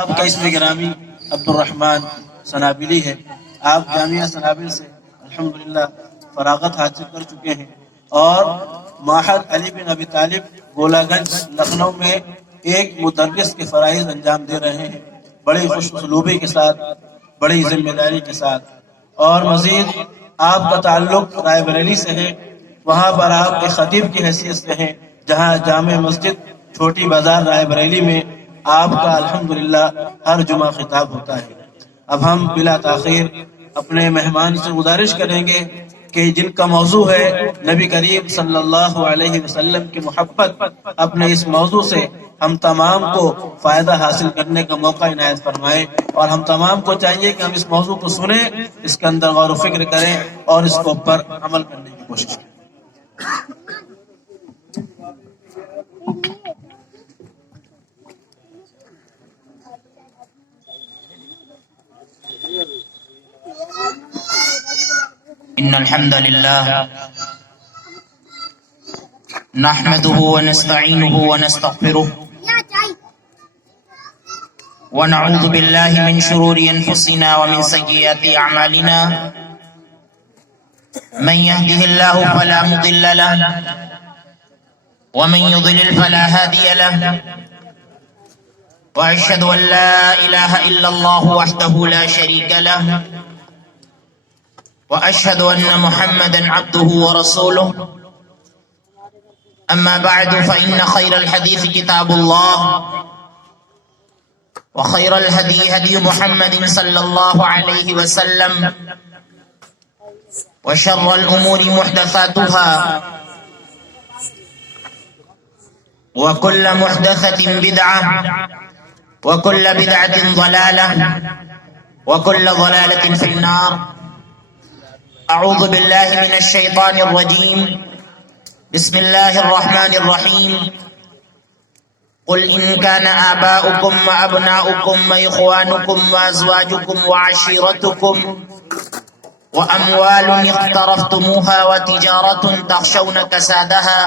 آپ کا اسم گرامی عبدالرحمن سنابلی ہے۔ آپ جامعہ سنابل سے الحمدللہ فراغت حاصل کر چکے ہیں اور معہد علی بن ابی طالب گولا گنج لکھنؤ میں ایک مدرس کے فرائض انجام دے رہے ہیں، بڑی خوش اسلوبی کے ساتھ، بڑی ذمہ داری کے ساتھ۔ اور مزید آپ کا تعلق رائے بریلی سے ہے، وہاں پر آپ کے خطیب کی حیثیت سے ہیں، جہاں جامع مسجد چھوٹی بازار رائے بریلی میں آپ کا الحمدللہ ہر جمعہ خطاب ہوتا ہے۔ اب ہم بلا تاخیر اپنے مہمان سے گزارش کریں گے کہ جن کا موضوع ہے نبی کریم صلی اللہ علیہ وسلم کی محبت، اپنے اس موضوع سے ہم تمام کو فائدہ حاصل کرنے کا موقع عنایت فرمائیں، اور ہم تمام کو چاہیے کہ ہم اس موضوع کو سنیں، اس کے اندر غور و فکر کریں اور اس کے اوپر عمل کرنے کی کوشش کریں۔ إن الحمد لله نحمده ونستعينه ونستغفره ونعوذ بالله من شرور أنفسنا ومن سيئات أعمالنا، من يهده الله فلا مضل له ومن يضلل فلا هادي له، وأشهد أن لا إله إلا الله وحده لا شريك له، وأشهد أن محمدا عبده ورسوله، أما بعد فإن خير الحديث كتاب الله، وخير الهدي هدي محمد صلى الله عليه وسلم، وشر الأمور محدثاتها، وكل محدثة بدعة، وكل بدعة ضلالة، وكل ضلالة في النار۔ أعوذ بالله من الشيطان الرجيم، بسم الله الرحمن الرحيم، قل إن كان آباؤكم وأبناؤكم وإخوانكم وأزواجكم وعشيرتكم وأموال اقترفتموها وتجارة تخشون كسادها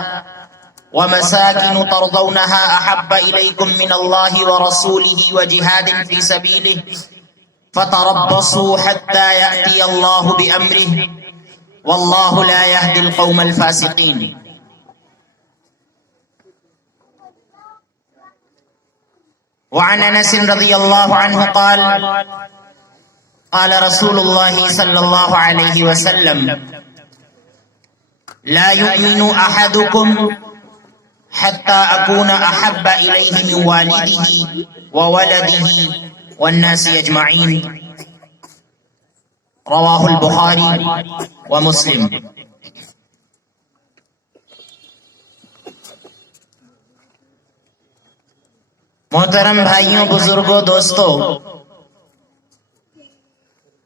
ومساكن ترضونها أحب إليكم من الله ورسوله وجهاد في سبيله فتربصوا حتى يأتي الله بأمره والله لا يهدي القوم الفاسقين۔ وعن أنس رضي الله عنه قال قال رسول الله صلى الله عليه وسلم لا يؤمن أحدكم حتى أكون أحب إليه من والده وولده والناس أجمعين، رواه البخاري ومسلم۔ محترم بھائیوں، بزرگوں، دوستوں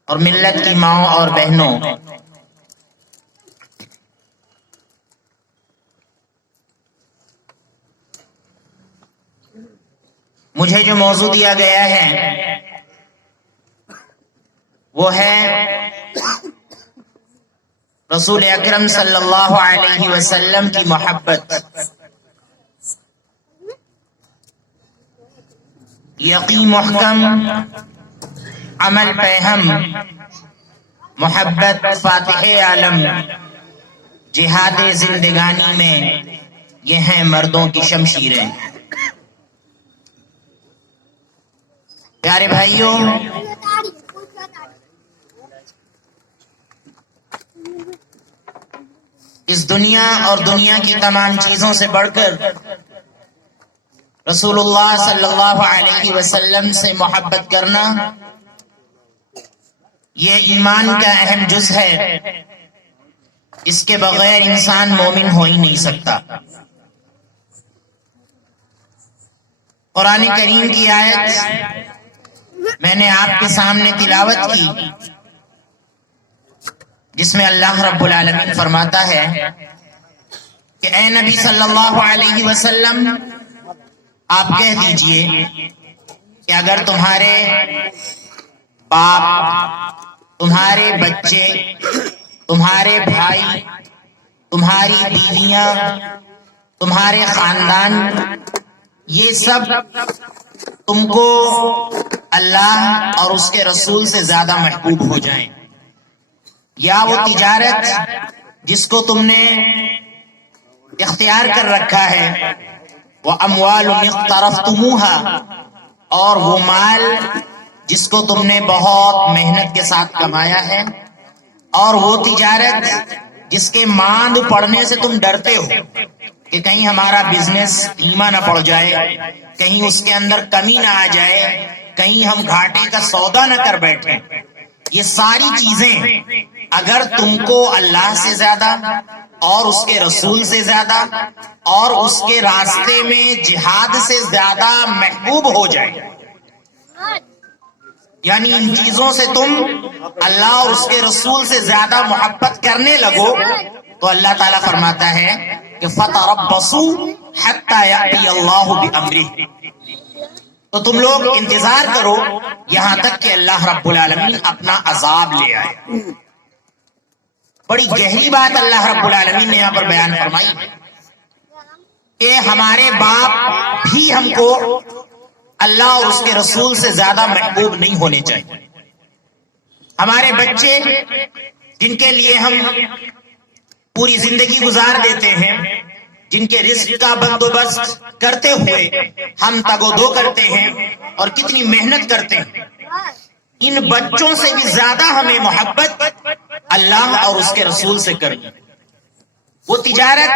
اور ملت کی ماؤں اور بہنوں، مجھے جو موضوع دیا گیا ہے وہ ہے رسول اکرم صلی اللہ علیہ وسلم کی محبت۔ یقین محکم، عمل پہم، محبت فاتح عالم، جہاد زندگانی میں یہ ہیں مردوں کی شمشیریں۔ پیارے بھائیوں، اس دنیا اور دنیا کی تمام چیزوں سے بڑھ کر رسول اللہ صلی اللہ علیہ وسلم سے محبت کرنا یہ ایمان کا اہم جز ہے، اس کے بغیر انسان مومن ہو ہی نہیں سکتا۔ قرآن کریم کی آیت میں نے آپ کے سامنے تلاوت کی، جس میں اللہ رب العالمین فرماتا ہے کہ اے نبی صلی اللہ علیہ وسلم، آپ کہہ دیجئے کہ اگر تمہارے باپ، تمہارے بچے، تمہارے بھائی، تمہاری بیویاں، تمہارے خاندان، یہ سب تم کو اللہ اور اس کے رسول سے زیادہ محبوب ہو جائیں، یا وہ تجارت جس کو تم نے اختیار کر رکھا ہے، وَأَمْوَالٌ اقْتَرَفْتُمُوهَا، اور وہ مال جس کو تم نے بہت محنت کے ساتھ کمایا ہے، اور وہ تجارت جس کے ماند پڑنے سے تم ڈرتے ہو کہ کہیں ہمارا بزنس دھیما نہ پڑ جائے، کہیں اس کے اندر کمی نہ آ جائے، کہیں ہم گھاٹے کا سودا نہ کر بیٹھیں. یہ ساری چیزیں اگر تم کو اللہ سے زیادہ اور اس کے رسول سے زیادہ اور اس کے راستے میں جہاد سے زیادہ محبوب ہو جائے، یعنی ان چیزوں سے تم اللہ اور اس کے رسول سے زیادہ محبت کرنے لگو، تو اللہ تعالیٰ فرماتا ہے کہ فَتَرَبَّصُوا حَتَّى يَأْتِيَ اللَّهُ بِأَمْرِهِ، تو تم لوگ انتظار کرو یہاں تک کہ اللہ رب العالمین اپنا عذاب لے آئے. بڑی گہری بات اللہ رب العالمین نے یہاں پر بیان فرمائی کہ ہمارے باپ بھی ہم کو اللہ اور اس کے رسول سے زیادہ محبوب نہیں ہونے چاہیے. ہمارے بچے جن کے لیے ہم پوری زندگی گزار دیتے ہیں، جن کے رزق کا بندوبست کرتے ہوئے ہم تگ و دو کرتے ہیں اور کتنی محنت کرتے ہیں، ان بچوں سے بھی زیادہ ہمیں محبت اللہ اور اس کے رسول سے کرنی. وہ تجارت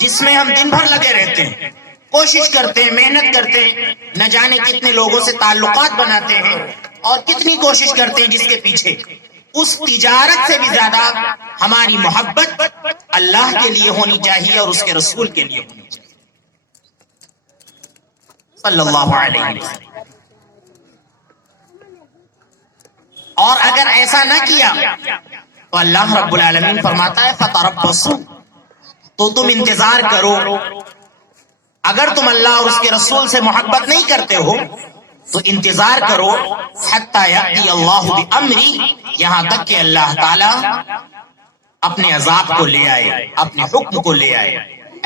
جس میں ہم دن بھر لگے رہتے ہیں، کوشش کرتے ہیں، محنت کرتے ہیں، نہ جانے کتنے لوگوں سے تعلقات بناتے ہیں اور کتنی کوشش کرتے ہیں جس کے پیچھے، اس تجارت سے بھی زیادہ ہماری محبت اللہ کے لیے ہونی چاہیے اور اس کے رسول کے لیے ہونی چاہیے صلی اللہ علیہ وسلم. اور اگر ایسا نہ کیا تو اللہ رب العالمین فرماتا ہے فَتَرَبَّصُوا، تو تم انتظار کرو. اگر تم اللہ اور اس کے رسول سے محبت نہیں کرتے ہو تو انتظار کرو حَتَّى يَأْتِيَ اللَّهُ بِأَمْرِهِ، یہاں تک کہ اللہ تعالی اپنے عذاب کو لے آئے، اپنے حکم کو لے آئے.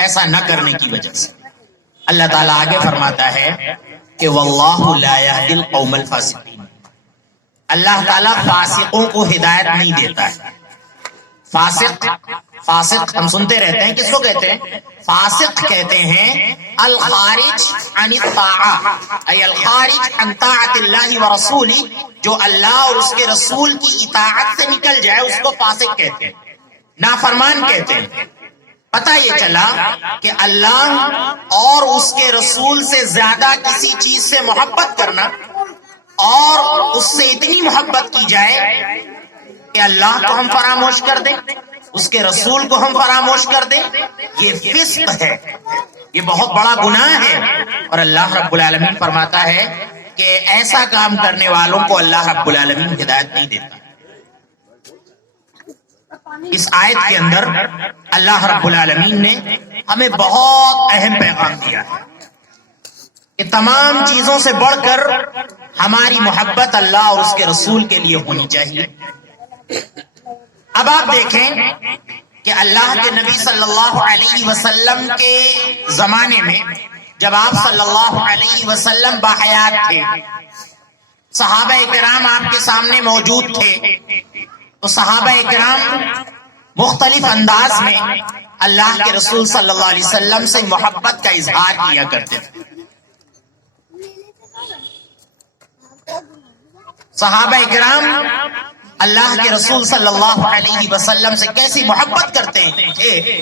ایسا نہ کرنے کی وجہ سے اللہ تعالیٰ آگے فرماتا ہے کہ وَاللَّهُ لَا يَهْدِي الْقَوْمَ الْفَاسِقِينَ، اللہ تعالیٰ فاسقوں کو ہدایت نہیں دیتا ہے. فاسق ہم سنتے رہتے ہیں، کس کو کہتے ہیں؟ فاسق کہتے ہیں الخارج عن الطاعہ، ای الخارج عن طاعت اللہ ورسولہ، جو اللہ اور اس کے رسول کی اطاعت سے نکل جائے اس کو فاسق کہتے ہیں، نافرمان کہتے ہیں. پتہ یہ چلا کہ اللہ اور اس کے رسول سے زیادہ کسی چیز سے محبت کرنا اور اس سے اتنی محبت کی جائے کہ اللہ کو ہم فراموش کر دیں، اس کے رسول کو ہم فراموش کر دیں، یہ فسق ہے، یہ بہت بڑا گناہ ہے. اور اللہ رب العالمین فرماتا ہے کہ ایسا کام کرنے والوں کو اللہ رب العالمین ہدایت نہیں دیتا. اس آیت کے اندر اللہ رب العالمین نے ہمیں بہت اہم پیغام دیا ہے کہ تمام چیزوں سے بڑھ کر ہماری محبت اللہ اور اس کے رسول کے لیے ہونی چاہیے. اب آپ دیکھیں کہ اللہ کے نبی صلی اللہ علیہ وسلم کے زمانے میں جب آپ صلی اللہ علیہ وسلم باحیات تھے، صحابہ کرام آپ کے سامنے موجود تھے، تو صحابہ کرام مختلف انداز میں اللہ کے رسول صلی اللہ علیہ وسلم سے محبت کا اظہار کیا کرتے تھے. صحابہ کرام اللہ کے رسول صلی اللہ علیہ وسلم سے کیسی محبت کرتے تھے،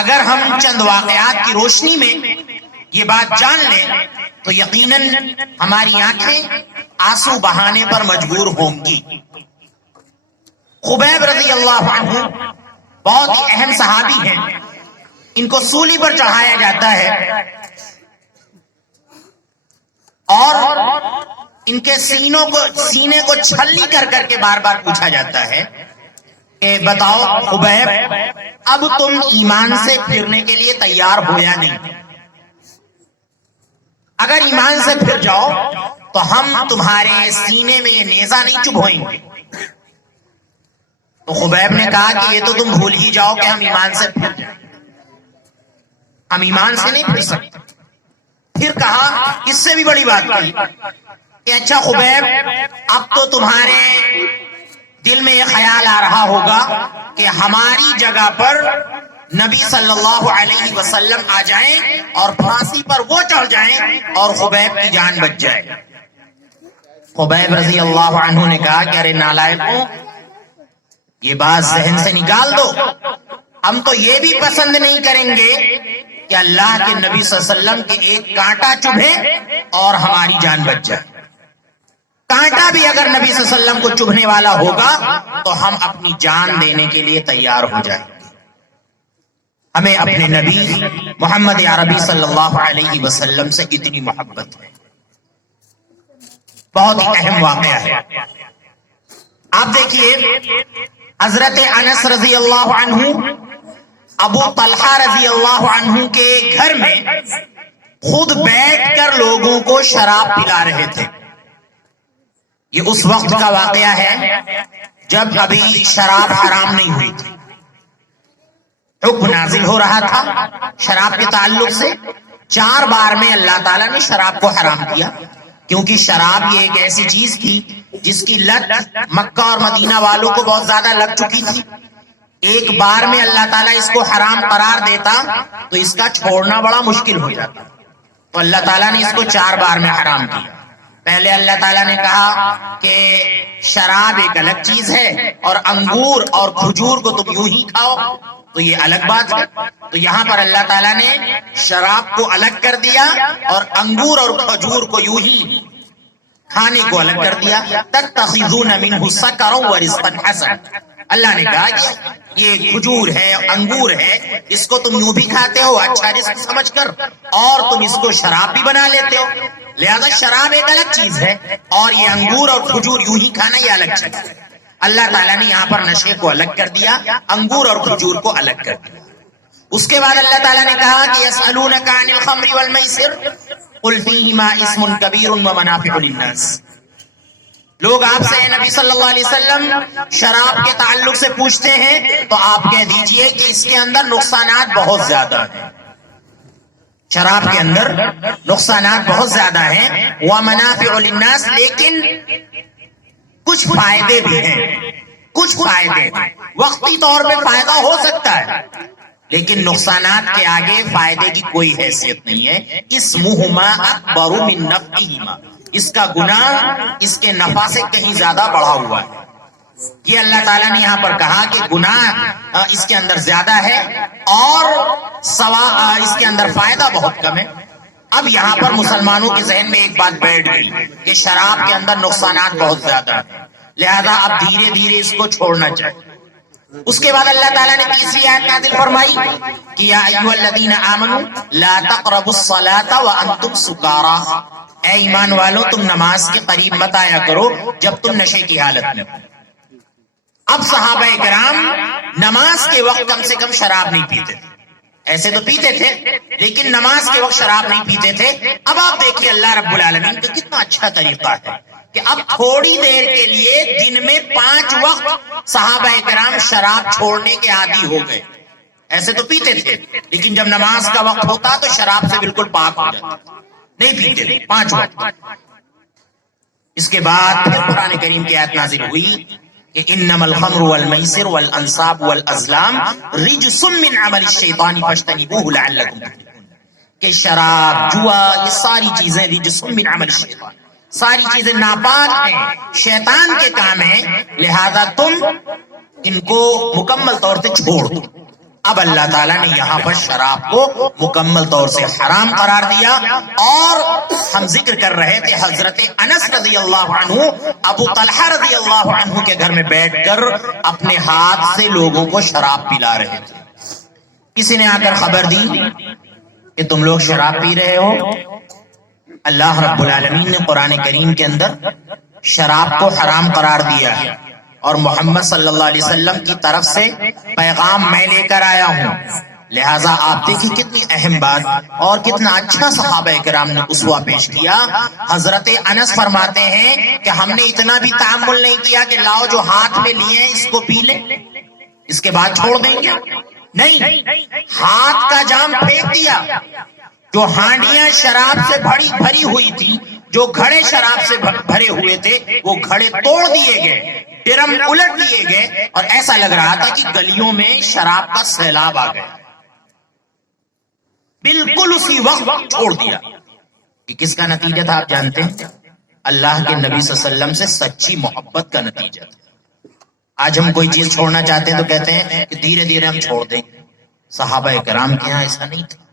اگر ہم چند واقعات کی روشنی میں یہ بات جان لیں تو یقیناً ہماری آنکھیں آنسو بہانے پر مجبور ہوں گی. خبیب رضی اللہ عنہ بہت ہی اہم صحابی ہیں، ان کو سولی پر چڑھایا جاتا ہے اور ان کے سینے کو چھلنی کر کر کے بار بار پوچھا جاتا ہے کہ بتاؤ خبیب، اب تم ایمان سے پھرنے کے لیے تیار ہو یا نہیں؟ اگر ایمان سے پھر جاؤ تو ہم تمہارے سینے میں یہ نیزہ نہیں چبھوئیں گے. تو خبیب نے کہا کہ یہ تو تم بھول ہی جاؤ کہ ہم ایمان سے پھر جائیں، ہم ایمان سے نہیں پھر سکتے. پھر کہا اس سے بھی بڑی بات کی کہ اچھا خبیب، اب تو تمہارے دل میں یہ خیال آ رہا ہوگا کہ ہماری جگہ پر نبی صلی اللہ علیہ وسلم آ جائیں اور پھانسی پر وہ چڑھ جائیں اور خبیب کی جان بچ جائے۔ خبیب رضی اللہ عنہ نے کہا کہ ارے نالائقوں، یہ بات ذہن سے نکال دو، ہم تو یہ بھی پسند نہیں کریں گے کہ اللہ کے نبی صلی اللہ علیہ وسلم کے ایک کانٹا چبھے اور ہماری جان بچ جائے۔ کانٹا بھی اگر نبی صلی اللہ علیہ وسلم کو چبھنے والا ہوگا تو ہم اپنی جان دینے کے لیے تیار ہو جائیں گے۔ ہمیں اپنے نبی محمد عربی صلی اللہ علیہ وسلم سے اتنی محبت ہے۔ بہت ہی اہم واقعہ ہے۔ آپ دیکھیے حضرت انس رضی اللہ عنہ ابو طلحہ رضی اللہ عنہ کے گھر میں خود بیٹھ کر لوگوں کو شراب پلا رہے تھے۔ یہ اس وقت کا واقعہ ہے جب ابھی شراب حرام نہیں ہوئی تھی، حکم نازل ہو رہا تھا شراب کے تعلق سے۔ 4 بار میں اللہ تعالیٰ نے شراب کو حرام کیا، کیونکہ شراب یہ ایک ایسی چیز تھی جس کی لت مکہ اور مدینہ والوں کو بہت زیادہ لگ چکی تھی۔ ایک بار میں اللہ تعالیٰ اس کو حرام قرار دیتا تو اس کا چھوڑنا بڑا مشکل ہو جاتا، تو اللہ تعالیٰ نے اس کو 4 بار میں حرام کیا۔ پہلے اللہ تعالیٰ نے کہا کہ شراب ایک الگ چیز ہے اور انگور اور کھجور کو تم یوں ہی کھاؤ، تو یہ الگ بات ہے۔ تو یہاں پر اللہ تعالیٰ نے شراب کو الگ کر دیا اور انگور اور کھجور کو یوں ہی کھانے کو الگ کر دیا۔ تتخذون منہ سکرا ورزقا حسنا، اللہ نے کہا کہ یہ کھجور ہے، انگور ہے، اس کو تم یوں بھی کھاتے ہو اچھا رزق سمجھ کر، اور تم اس کو شراب بھی بنا لیتے ہو، لہذا شراب ایک الگ چیز ہے اور یہ انگور اور کھجور یوں ہی کھانا یہ الگ چیز ہے۔ اللہ تعالیٰ نے یہاں پر نشے کو الگ کر دیا، انگور اور کھجور کو الگ کر دیا۔ اس کے بعد اللہ تعالیٰ نے کہا کہ یسألونک عن الخمر والمیسر قل فیہما اسم کبیر ومنافع للناس، لوگ آپ سے نبی صلی اللہ علیہ وسلم شراب کے تعلق سے پوچھتے ہیں تو آپ کہہ دیجئے کہ اس کے اندر نقصانات بہت زیادہ ہیں، شراب کے اندر نقصانات بہت زیادہ ہیں، ومنافع للناس، لیکن کچھ فائدے بھی ہیں، کچھ فائدے وقتی طور پہ فائدہ ہو سکتا ہے لیکن نقصانات کے آگے فائدے کی کوئی حیثیت نہیں ہے۔ اسمہما اکبر من نفعہما، اس کا گناہ اس کے نفع سے کہیں زیادہ بڑھا ہوا ہے۔ یہ اللہ تعالیٰ نے یہاں پر کہا کہ گناہ اس کے اندر زیادہ ہے اور اس کے اندر فائدہ بہت کم ہے۔ اب یہاں پر مسلمانوں کے ذہن میں ایک بات بیٹھ گئی کہ شراب کے اندر نقصانات بہت زیادہ ہیں، لہذا اب دھیرے دھیرے اس کو چھوڑنا چاہیے۔ اس کے بعد اللہ تعالیٰ نے تیسری آیت نازل فرمائی کہ یا ایھا الذین آمنوا لا تقربوا الصلاۃ وانتم سکارا، اے ایمان والو تم نماز کے قریب مت آیا کرو جب تم نشے کی حالت میں ہو۔ اب صحابہ کرام نماز کے وقت کم سے کم شراب نہیں پیتے تھے، ایسے تو پیتے تھے لیکن نماز کے وقت شراب نہیں پیتے تھے۔ اب آپ دیکھیے اللہ رب العالمین کا کتنا اچھا طریقہ ہے کہ اب تھوڑی دیر کے لیے دن میں 5 وقت صحابہ کرام شراب چھوڑنے کے عادی ہو گئے۔ ایسے تو پیتے تھے لیکن جب نماز کا وقت ہوتا تو شراب سے بالکل پاک ہو جاتے، نہیں پیتے تھے 5 وقت۔ اس کے بعد پھر قرآن کریم کی آیت نازل ہوئی کہ انما الخمر والمیسر والانصاب والازلام رجس من عمل الشیطان فاجتنبوه لعلکم تفلحون، کہ شراب، جوا، یہ ساری چیزیں رجس من عمل الشیطان، ساری چیزیں ناپاک ہیں، شیطان کے کام ہیں، لہذا تم ان کو مکمل طور سے چھوڑ دو۔ اب اللہ تعالیٰ نے یہاں پر شراب کو مکمل طور سے حرام قرار دیا، اور ہم ذکر کر رہے تھے حضرت انس رضی اللہ عنہ ابو طلحہ رضی اللہ عنہ کے گھر میں بیٹھ کر اپنے ہاتھ سے لوگوں کو شراب پلا رہے تھے۔ کسی نے آ کر خبر دی کہ تم لوگ شراب پی رہے ہو۔ اللہ رب العالمین نے قرآن کریم کے اندر شراب کو حرام قرار دیا ہے، اور محمد صلی اللہ علیہ وسلم کی طرف سے پیغام میں لے کر آیا ہوں، لہٰذا آپ دیکھیں کتنی اہم بات اور کتنا اچھا صحابہ کرام نے اسوہ پیش کیا۔ حضرت انس فرماتے ہیں کہ ہم نے اتنا بھی تحمل نہیں کیا کہ لاؤ جو ہاتھ میں لیے ہیں اس کو پی لیں، اس کے بعد چھوڑ دیں گے، نہیں، ہاتھ کا جام پھینک دیا جو ہانڈیاں شراب سے بھری ہوئی تھی، جو گھڑے شراب سے بھرے ہوئے تھے، وہ گھڑے توڑ دیے گئے، ڈرم الٹ دیے گئے، اور ایسا لگ رہا تھا کہ گلیوں میں شراب کا سیلاب آ گیا۔ بالکل اسی وقت چھوڑ دیا۔ یہ کس کا نتیجہ تھا آپ جانتے ہیں؟ اللہ کے نبی صلی اللہ علیہ وسلم سے سچی محبت کا نتیجہ تھا۔ آج ہم کوئی چیز چھوڑنا چاہتے ہیں تو کہتے ہیں کہ دھیرے دھیرے ہم چھوڑ دیں۔ صحابہ کرام کے ہاں ایسا نہیں تھا،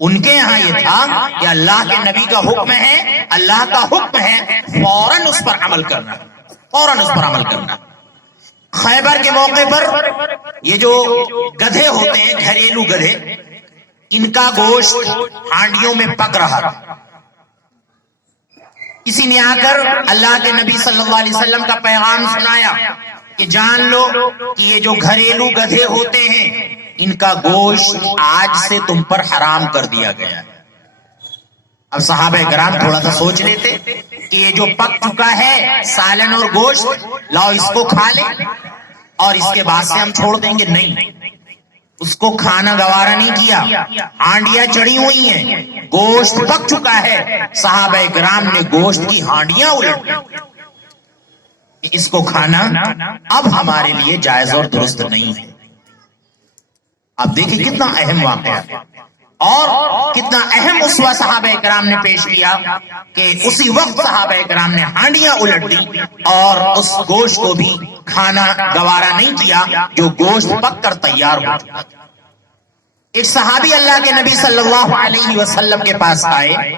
ان کے یہاں یہ تھا کہ اللہ کے نبی کا حکم ہے، اللہ کا حکم ہے، فوراً اس پر عمل کرنا، فوراً اس پر عمل کرنا۔ خیبر کے موقع پر یہ جو گدھے ہوتے ہیں، گھریلو گدھے، ان کا گوشت ہانڈیوں میں پک رہا تھا۔ کسی نے آ کر اللہ کے نبی صلی اللہ علیہ وسلم کا پیغام سنایا کہ جان لو کہ یہ جو گھریلو گدھے ہوتے ہیں، ان کا گوشت آج سے تم پر حرام کر دیا گیا ہے۔ اب صحابہ کرام تھوڑا سا سوچ لیتے کہ یہ جو پک چکا ہے سالن اور گوشت، لاؤ اس کو کھا لیں اور اس کے بعد سے ہم چھوڑ دیں گے۔ نہیں، اس کو کھانا گوارا نہیں کیا، ہانڈیاں چڑھی ہوئی ہیں، گوشت پک چکا ہے، صحابہ کرام نے گوشت کی ہانڈیاں الٹ دی۔ اس کو کھانا اب ہمارے لیے جائز اور درست نہیں ہے۔ اب دیکھیں کتنا اہم واقعہ ہے اور کتنا اہم اسوہ صحابہ کرام نے پیش کیا کہ اسی وقت صحابہ کرام نے ہانڈیاں الٹ دی اور اس گوشت کو بھی کھانا گوارا نہیں کیا جو گوشت پک کر تیار ہو چکا تھا۔ ایک صحابی اللہ کے نبی صلی اللہ علیہ وسلم کے پاس آئے،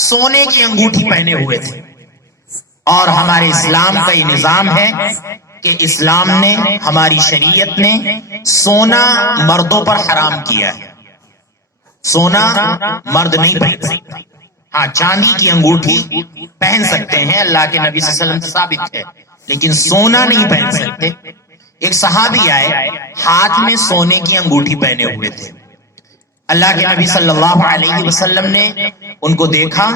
سونے کی انگوٹھی پہنے ہوئے تھے، اور ہمارے اسلام کا یہ نظام ہے کہ اسلام نے، ہماری شریعت نے سونا مردوں پر حرام کیا ہے۔ سونا مرد نہیں پہن سکتا، ہاں چاندی کی انگوٹھی پہن سکتے ہیں، اللہ کے نبی صلی اللہ علیہ وسلم سے ثابت ہے، لیکن سونا نہیں پہن سکتے۔ ایک صحابی آئے، ہاتھ میں سونے کی انگوٹھی پہنے ہوئے تھے۔ اللہ کے نبی صلی اللہ علیہ وسلم نے ان کو دیکھا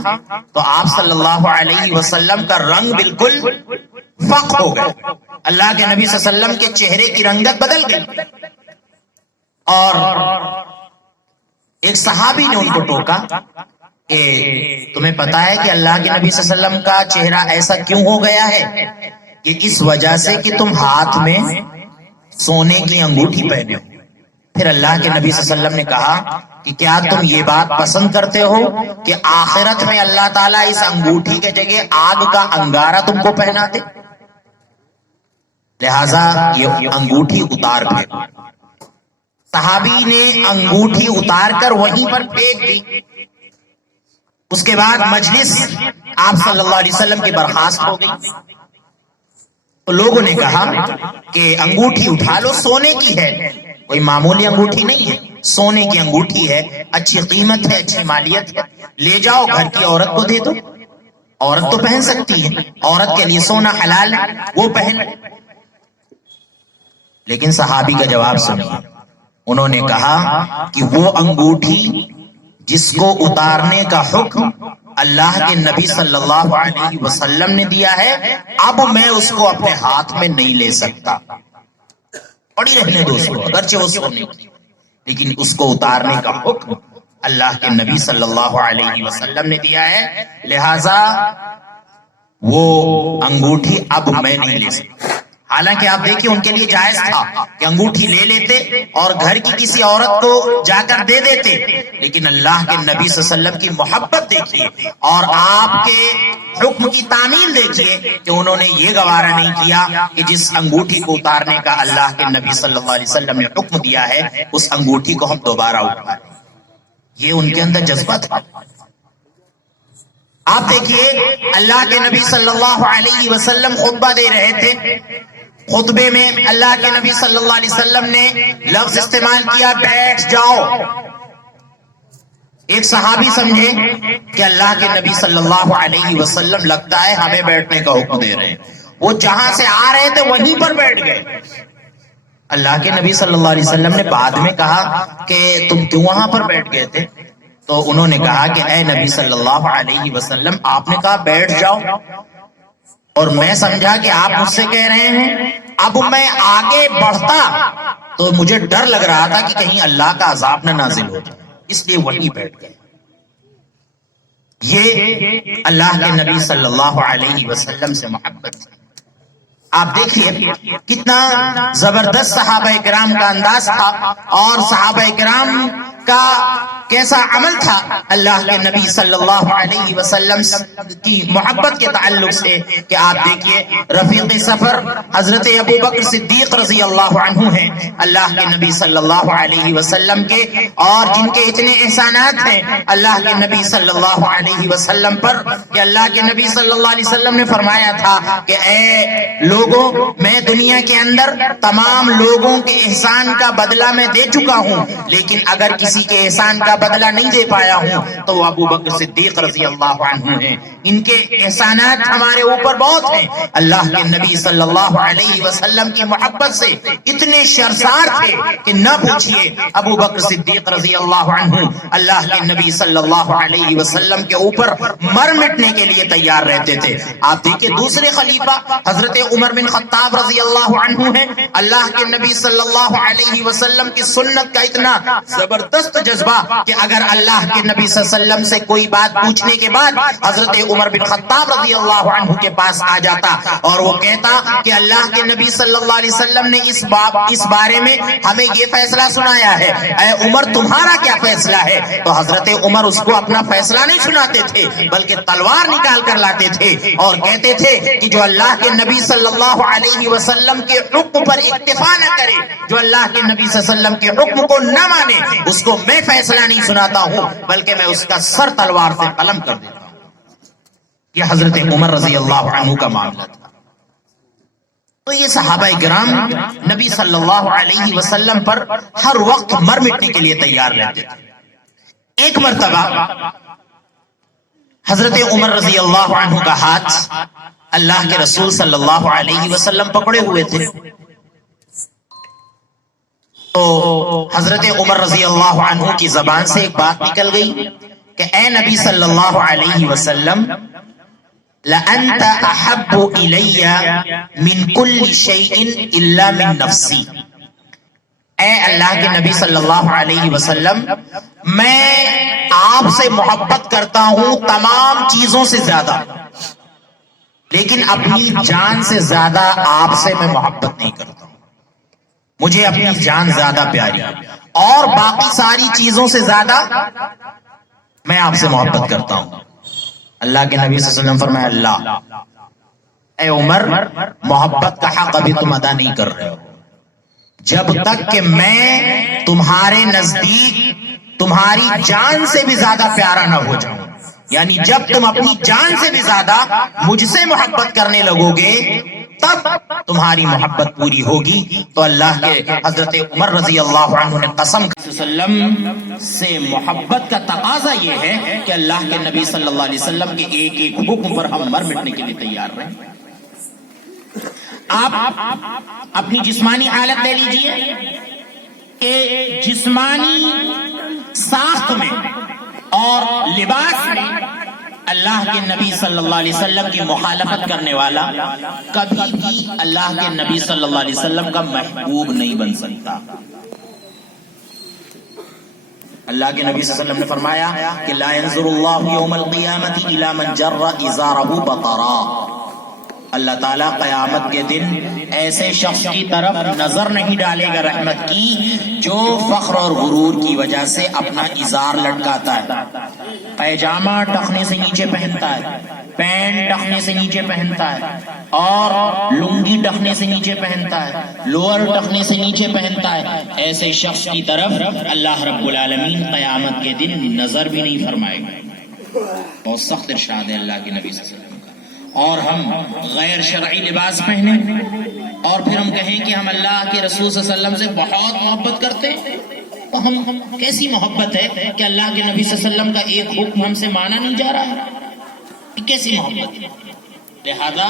تو آپ صلی اللہ علیہ وسلم کا رنگ بالکل فق ہو گیا، اللہ کے نبی صلی اللہ علیہ وسلم کے چہرے کی رنگت بدل گئی، اور ایک صحابی نے ان کو ٹوکا کہ تمہیں پتا ہے کہ اللہ کے نبی صلی اللہ علیہ وسلم کا چہرہ ایسا کیوں ہو گیا ہے؟ کہ اس وجہ سے کہ تم ہاتھ میں سونے کی انگوٹھی پہنے ہو۔ پھر اللہ کے نبی صلی اللہ علیہ وسلم نے کہا کہ کیا تم یہ بات پسند کرتے ہو کہ آخرت میں اللہ تعالیٰ اس انگوٹھی کے جگہ آگ کا انگارہ تم کو پہنا دے؟ لہذا یہ انگوٹھی اتار پھینک۔ صحابی نے انگوٹھی اتار کر وہیں پر پھینک دی۔ اس کے بعد مجلس آپ صلی اللہ علیہ وسلم کی برخاست ہو گئی۔ تو لوگوں نے کہا کہ انگوٹھی اٹھا لو، سونے کی ہے، کوئی معمولی انگوٹھی نہیں ہے، سونے کی انگوٹھی ہے، اچھی قیمت ہے، اچھی مالیت ہے، لے جاؤ گھر کی عورت کو دے دو، عورت تو پہن سکتی ہے، عورت کے لیے سونا حلال ہے، وہ پہن۔ لیکن صحابی کا جواب سنیے، انہوں نے کہا کہ وہ انگوٹھی جس کو اتارنے کا حکم اللہ کے نبی صلی اللہ علیہ وسلم نے دیا ہے، اب میں اس کو اپنے ہاتھ میں نہیں لے سکتا۔ پڑی رہنے دو اس کو، اگرچہ وہ سونے کی، لیکن اس کو اتارنے کا حکم اللہ کے نبی صلی اللہ علیہ وسلم نے دیا ہے، لہذا وہ انگوٹھی اب میں نہیں لے سکتا۔ حالانکہ آپ دیکھیں ان کے لیے جائز تھا کہ انگوٹھی لے لیتے اور گھر کی کسی عورت کو جا کر دے دیتے، لیکن اللہ کے نبی صلی اللہ علیہ وسلم کی محبت دیکھیے اور آپ کے حکم کی تعمیل دیکھیے کہ انہوں نے یہ گوارا نہیں کیا کہ جس انگوٹھی کو اتارنے کا اللہ کے نبی صلی اللہ علیہ وسلم نے حکم دیا ہے اس انگوٹھی کو ہم دوبارہ اٹھائیں۔ یہ ان کے اندر جذبہ تھا۔ آپ دیکھیے اللہ کے نبی صلی اللہ علیہ وسلم خطبہ دے رہے تھے، خطبے میں اللہ کے نبی صلی اللہ علیہ وسلم نے لفظ استعمال کیا بیٹھ جاؤ۔ ایک صحابی سمجھے کہ اللہ کے نبی صلی اللہ علیہ وسلم لگتا ہے ہمیں بیٹھنے کا حکم دے رہے ہیں، وہ جہاں سے آ رہے تھے وہیں پر بیٹھ گئے۔ اللہ کے نبی صلی اللہ علیہ وسلم نے بعد میں کہا کہ تم کیوں وہاں پر بیٹھ گئے تھے؟ تو انہوں نے کہا کہ اے نبی صلی اللہ علیہ وسلم آپ نے کہا بیٹھ جاؤ اور میں سمجھا کہ آپ مجھ سے کہہ رہے ہیں، اب میں آگے بڑھتا تو مجھے ڈر لگ رہا تھا کہ کہیں اللہ کا عذاب نہ نازل ہو جائے، اس لیے وہیں بیٹھ گئے۔ یہ اللہ کے نبی صلی اللہ علیہ وسلم سے محبت تھی۔ آپ دیکھیے کتنا زبردست صحابہ کرام کا انداز تھا اور صحابہ کرام کا کیسا عمل تھا اللہ کے نبی صلی اللہ علیہ وسلم کی محبت کے تعلق سے کہ آپ دیکھیے رفیق سفر حضرت ابو بکر صدیق رضی اللہ عنہ ہیں اللہ کے نبی صلی اللہ علیہ وسلم کے، اور جن کے اتنے احسانات ہیں اللہ کے نبی صلی اللہ علیہ وسلم پر کہ اللہ کے نبی صلی اللہ علیہ وسلم نے فرمایا تھا کہ اے لوگوں، میں دنیا کے اندر تمام لوگوں کے احسان کا بدلہ میں دے چکا ہوں، لیکن اگر کسی کے احسان کا بدلہ نہیں دے پایا ہوں تو وہ ابو بکر صدیق رضی اللہ عنہ ہیں۔ ان کے احسانات ہمارے اوپر بہت ہیں۔ اللہ کے نبی صلی اللہ علیہ وسلم کی محبت سے اتنے شرسار تھے کہ نہ پوچھئے۔ ابو بکر صدیق رضی اللہ عنہ اللہ کے نبی صلی اللہ علیہ وسلم کے اوپر مر مٹنے کے لیے تیار رہتے تھے۔ آپ دیکھیں دوسرے خلیفہ حضرت عمر بن خطاب رضی اللہ عنہ ہیں، اللہ کے نبی صلی اللہ علیہ وسلم کی سنت کا اتنا زبردست جذبہ کہ اگر اللہ کے نبی صلی اللہ علیہ وسلم سے کوئی بات پوچھنے کے بعد حضرت عمر بن خطاب رضی اللہ عنہ کے پاس آ جاتا اور وہ کہتا کہ اللہ کے نبی صلی اللہ علیہ وسلم نے اس بارے میں ہمیں یہ فیصلہ سنایا ہے، اے عمر تمہارا کیا فیصلہ ہے؟ تو حضرت عمر اس کو اپنا فیصلہ نہیں سناتے تھے بلکہ تلوار نکال کر لاتے تھے اور کہتے تھے کہ جو اللہ کے نبی صلی اللہ علیہ وسلم کے حکم پر اکتفا نہ کرے، جو اللہ کے نبی صلی اللہ علیہ وسلم کے حکم کو نہ مانے، اس کو میں فیصلہ نہیں سناتا ہوں بلکہ میں اس کا سر تلوار سے قلم کر دیتا ہوں۔ یہ حضرت عمر رضی اللہ عنہ کا معاملہ تھا۔ تو یہ صحابہ کرام نبی صلی اللہ علیہ وسلم پر ہر وقت مر مٹنے کے لیے تیار رہتے تھے۔ ایک مرتبہ حضرت عمر رضی اللہ عنہ کا ہاتھ اللہ کے رسول صلی اللہ علیہ وسلم پکڑے ہوئے تھے، تو حضرت عمر رضی اللہ عنہ کی زبان سے ایک بات نکل گئی کہ اے نبی صلی اللہ علیہ وسلم لَأَنْتَ أَحَبُّ إِلَيَّ مِنْ كُلِّ شَيْءٍ إِلَّا مِنْ نَفْسِي، اے اللہ کے نبی صلی اللہ علیہ وسلم میں آپ سے محبت کرتا ہوں تمام چیزوں سے زیادہ، لیکن اپنی جان سے زیادہ آپ سے میں محبت نہیں کرتا ہوں۔ مجھے اپنی جان زیادہ پیاری اور باقی ساری چیزوں سے زیادہ میں آپ سے محبت کرتا ہوں۔ اللہ کے نبی صلی اللہ علیہ وسلم فرمایا اللہ، اے عمر محبت کا حق ابھی تم ادا نہیں کر رہے ہو، جب تک کہ میں تمہارے نزدیک تمہاری جان سے بھی زیادہ پیارا نہ ہو جاؤں، یعنی جب تم اپنی جان سے بھی زیادہ مجھ سے محبت کرنے لگو گے تب تمہاری محبت پوری ہوگی۔ تو اللہ کے حضرت عمر رضی اللہ عنہ نے قسم وسلم سے محبت کا تقاضا یہ ہے کہ اللہ کے نبی صلی اللہ علیہ وسلم کے ایک ایک حکم پر ہم مر مٹنے کے لیے تیار رہیں۔ آپ اپنی جسمانی حالت لے لیجئے کہ جسمانی ساخت میں اور لباس میں اللہ کے نبی صلی اللہ علیہ وسلم کی مخالفت کرنے والا کبھی بھی اللہ کے نبی صلی اللہ علیہ وسلم کا محبوب نہیں بن سکتا۔ اللہ کے نبی صلی اللہ علیہ وسلم نے فرمایا کہ لا ينظر اللہ یوم القیامت الی من جر ازارہ بطرا، اللہ تعالیٰ قیامت کے دن ایسے شخص کی طرف نظر نہیں ڈالے گا رحمت کی جو فخر اور غرور کی وجہ سے اپنا ازار لٹکاتا ہے، پیجامہ ٹخنے سے نیچے پہنتا ہے، پینٹ ٹخنے سے نیچے پہنتا ہے، اور لنگی ٹخنے سے نیچے پہنتا ہے، لوور ٹخنے سے نیچے پہنتا ہے، ایسے شخص کی طرف اللہ رب العالمین قیامت کے دن نظر بھی نہیں فرمائے گا۔ بہت سخت ارشاد ہے اللہ کے نبی صلی اللہ علیہ وسلم۔ اور ہم غیر شرعی لباس پہنیں اور پھر ہم کہیں کہ ہم اللہ کے رسول صلی اللہ علیہ وسلم سے بہت محبت کرتے ہیں، تو ہم کیسی محبت ہے کہ اللہ کے نبی صلی اللہ علیہ وسلم کا ایک حکم ہم سے مانا نہیں جا رہا ہے؟ کیسی محبت ہے؟ لہذا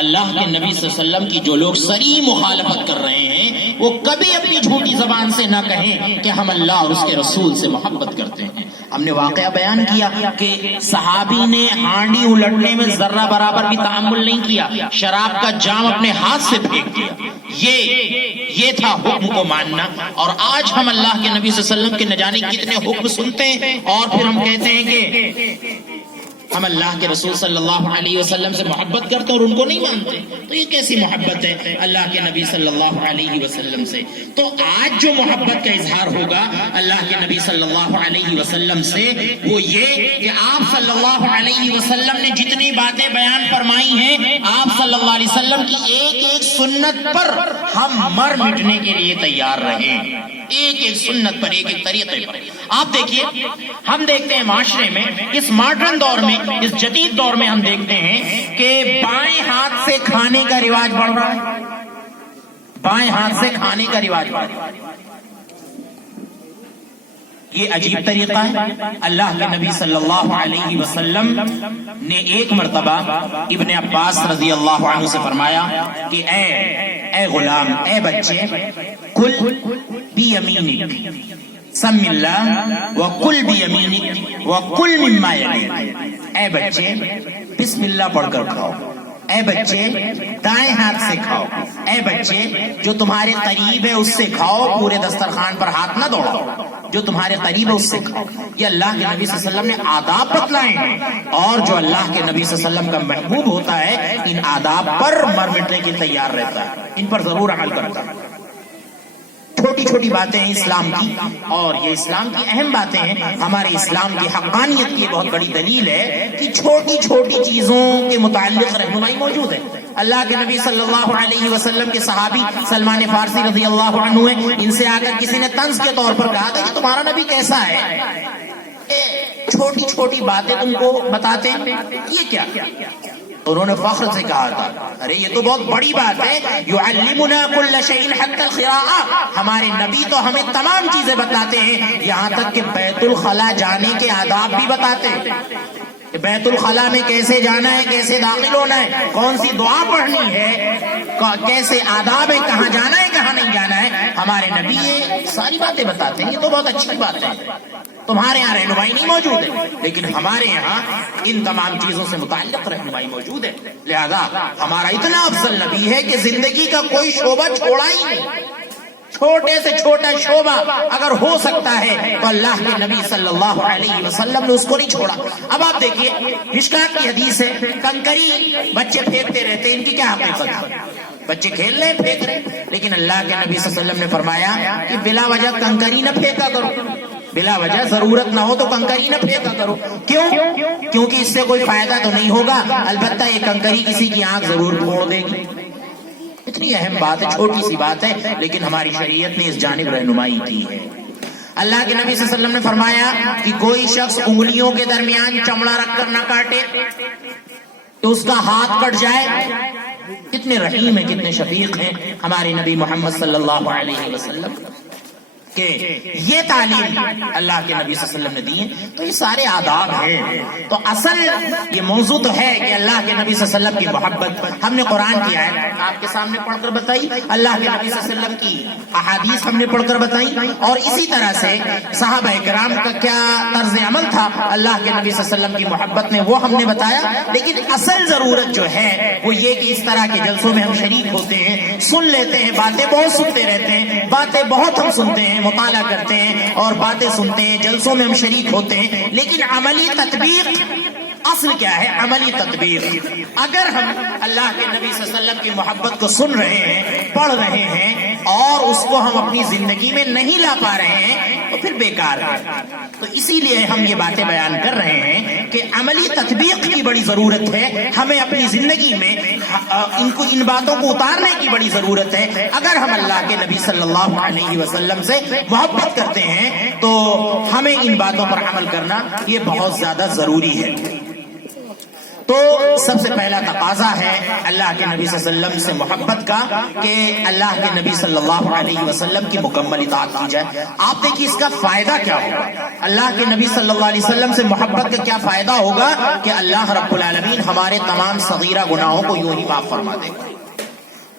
اللہ کے نبی صلی اللہ علیہ وسلم کی جو لوگ صریح مخالفت کر رہے ہیں وہ کبھی اپنی جھوٹی زبان سے نہ کہیں کہ ہم اللہ اور اس کے رسول سے محبت کرتے ہیں۔ ہم نے واقعہ بیان کیا کہ صحابی نے ہانڈی الٹنے میں ذرہ برابر بھی تحمل نہیں کیا، شراب کا جام اپنے ہاتھ سے پھینک دیا۔ یہ تھا حکم کو ماننا۔ اور آج ہم اللہ کے نبی صلی اللہ علیہ وسلم کے نہ جانے کتنے حکم سنتے ہیں اور پھر ہم کہتے ہیں کہ ہم اللہ کے رسول صلی اللہ علیہ وسلم سے محبت کرتے اور ان کو نہیں مانتے، تو یہ کیسی محبت ہے اللہ کے نبی صلی اللہ علیہ وسلم سے؟ تو آج جو محبت کا اظہار ہوگا اللہ کے نبی صلی اللہ علیہ وسلم سے وہ یہ کہ آپ صلی اللہ علیہ وسلم نے جتنی باتیں بیان فرمائی ہیں، آپ صلی اللہ علیہ وسلم کی ایک ایک سنت پر ہم مر مٹنے کے لیے تیار رہیں، ایک ایک سنت پر، ایک ایک طریقے پر۔ آپ دیکھیے، ہم دیکھتے ہیں معاشرے میں، اس ماڈرن دور میں، اس جدید دور میں ہم دیکھتے ہیں کہ بائیں ہاتھ سے کھانے کا رواج بڑھ رہا ہے، بائیں ہاتھ سے کھانے کا رواج بڑھ رہا ہے۔ یہ عجیب طریقہ ہے۔ اللہ کے نبی صلی اللہ علیہ وسلم نے ایک مرتبہ ابن عباس رضی اللہ عنہ سے فرمایا کہ اے غلام، اے بچے، کل بیمینک، سم اللہ وکل بیمینک وکل مما یلیک، اے بچے بسم اللہ پڑھ کر کھاؤ، اے بچے دائیں ہاتھ سے کھاؤ، اے بچے جو تمہارے قریب ہے اس سے کھاؤ، پورے دسترخوان پر ہاتھ نہ دوڑاؤ، جو تمہارے قریب ہے اس سے کھاؤ۔ یہ اللہ کے نبی صلی اللہ علیہ وسلم نے آداب بتلائے ہیں، اور جو اللہ کے نبی صلی اللہ علیہ وسلم کا محبوب ہوتا ہے ان آداب پر مر مٹنے کے تیار رہتا ہے، ان پر ضرور عمل کرتا ہے۔ چھوٹی چھوٹی باتیں ہیں اسلام کی، اور یہ اسلام کی اہم باتیں ہیں۔ ہمارے اسلام کی حقانیت کی بہت بڑی دلیل ہے کہ چھوٹی چھوٹی چیزوں کے متعلق رہنمائی موجود ہے۔ اللہ کے نبی صلی اللہ علیہ وسلم کے صحابی سلمان فارسی رضی اللہ عنہ ہیں، ان سے آ کر کسی نے طنز کے طور پر کہا تھا کہ تمہارا نبی کیسا ہے، چھوٹی چھوٹی باتیں تم کو بتاتے ہیں، یہ کیا؟ انہوں نے فخر سے کہا تھا، ارے یہ تو بہت بڑی بات ہے، یعلمنا کل شیء حتی القراءۃ، ہمارے نبی تو ہمیں تمام چیزیں بتاتے ہیں، یہاں تک کہ بیت الخلاء جانے کے آداب بھی بتاتے ہیں، بیت الخلاء میں کیسے جانا ہے، کیسے داخل ہونا ہے، کون سی دعا پڑھنی ہے، کیسے آداب ہے، کہاں جانا ہے کہاں نہیں جانا ہے، ہمارے نبی یہ ساری باتیں بتاتے ہیں۔ یہ تو بہت اچھی بات ہے، تمہارے یہاں رہنمائی نہیں موجود ہے، لیکن ہمارے یہاں ان تمام چیزوں سے متعلق رہنمائی موجود ہے۔ لہذا ہمارا اتنا افضل نبی ہے کہ زندگی کا کوئی شعبہ چھوڑا ہی نہیں، چھوٹے سے چھوٹا شعبہ اگر ہو سکتا ہے تو اللہ کے نبی صلی اللہ علیہ وسلم نے اس کو نہیں چھوڑا۔ اب آپ دیکھیے، مشکات کی حدیث ہے، کنکری بچے پھینکتے رہتے، ان کی کیا حقیقت ہے؟ بچے کھیل رہے پھینک رہے، لیکن اللہ کے نبی صلی اللہ علیہ وسلم نے فرمایا کہ بلا وجہ کنکری نہ پھینکا کرو، بلا وجہ ضرورت نہ ہو تو کنکری نہ پھینکا کرو۔ کیوں؟ کیونکہ اس سے کوئی فائدہ تو نہیں ہوگا، البتہ یہ کنکری کسی کی آنکھ ضرور پھوڑ دے گی۔ اتنی اہم بات ہے، چھوٹی سی بات ہے، لیکن ہماری شریعت نے اس جانب رہنمائی کی ہے۔ اللہ کے نبی صلی اللہ علیہ وسلم نے فرمایا کہ کوئی شخص انگلیوں کے درمیان چمڑا رکھ کر نہ کاٹے کہ اس کا ہاتھ کٹ جائے۔ کتنے رحیم ہیں، کتنے شفیق ہیں ہمارے نبی محمد صلی اللہ علیہ وسلم، کہ یہ تعلیم اللہ کے نبی صلی اللہ علیہ وسلم نے دی ہے۔ تو یہ سارے آداب ہیں۔ تو اصل یہ موضوع تو ہے کہ اللہ کے نبی صلی اللہ علیہ وسلم کی محبت۔ ہم نے قرآن کی آیت آپ کے سامنے پڑھ کر بتائی، اللہ کے نبی صلی اللہ علیہ وسلم کی احادیث ہم نے پڑھ کر بتائی، اور اسی طرح سے صحابہ کرام کا کیا طرز عمل تھا اللہ کے نبی صلی اللہ علیہ وسلم کی محبت میں، وہ ہم نے بتایا۔ لیکن اصل ضرورت جو ہے وہ یہ کہ اس طرح کے جلسوں میں ہم شریک ہوتے ہیں، سن لیتے ہیں، باتیں بہت سنتے رہتے ہیں، باتیں بہت ہم سنتے ہیں، مطالعہ کرتے ہیں اور باتیں سنتے ہیں، جلسوں میں ہم شریک ہوتے ہیں، لیکن عملی تطبیق اصل کیا ہے؟ عملی تطبیق۔ اگر ہم اللہ کے نبی صلی اللہ علیہ وسلم کی محبت کو سن رہے ہیں، پڑھ رہے ہیں، اور اس کو ہم اپنی زندگی میں نہیں لا پا رہے ہیں تو پھر بیکار ہے۔ تو اسی لیے ہم یہ باتیں بیان کر رہے ہیں کہ عملی تطبیق کی بڑی ضرورت ہے، ہمیں اپنی زندگی میں ان باتوں کو اتارنے کی بڑی ضرورت ہے۔ اگر ہم اللہ کے نبی صلی اللہ علیہ وسلم سے محبت کرتے ہیں تو ہمیں ان باتوں پر عمل کرنا یہ بہت زیادہ ضروری ہے۔ تو سب سے پہلا تقاضا ہے اللہ کے نبی صلی اللہ علیہ وسلم سے محبت کا کہ اللہ کے نبی صلی اللہ علیہ وسلم کی مکمل اطاعت کی جائے۔ آپ دیکھیے اس کا فائدہ کیا ہوگا، اللہ کے نبی صلی اللہ علیہ وسلم سے محبت کا کیا فائدہ ہوگا کہ اللہ رب العالمین ہمارے تمام صغیرہ گناہوں کو یوں ہی معاف فرما دے گا۔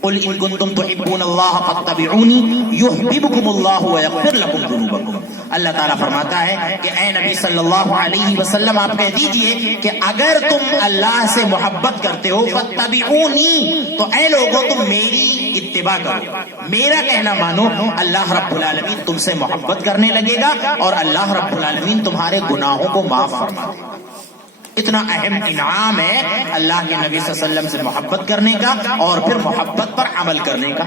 قل ان کنتم تحبون اللہ فاتبعونی یحببکم اللہ ویغفر لکم ذنوبکم۔ اللہ تعالیٰ فرماتا ہے کہ اے نبی صلی اللہ علیہ وسلم آپ کہہ دیجئے کہ اگر تم اللہ سے محبت کرتے ہو فاتبعونی، تو اے لوگوں تم میری اتباع کرو، میرا کہنا مانو، اللہ رب العالمین تم سے محبت کرنے لگے گا اور اللہ رب العالمین تمہارے گناہوں کو معاف فرما دے گا۔ اتنا اہم انعام ہے اللہ کے نبی صلی اللہ علیہ وسلم سے محبت کرنے کا اور پھر محبت پر عمل کرنے کا۔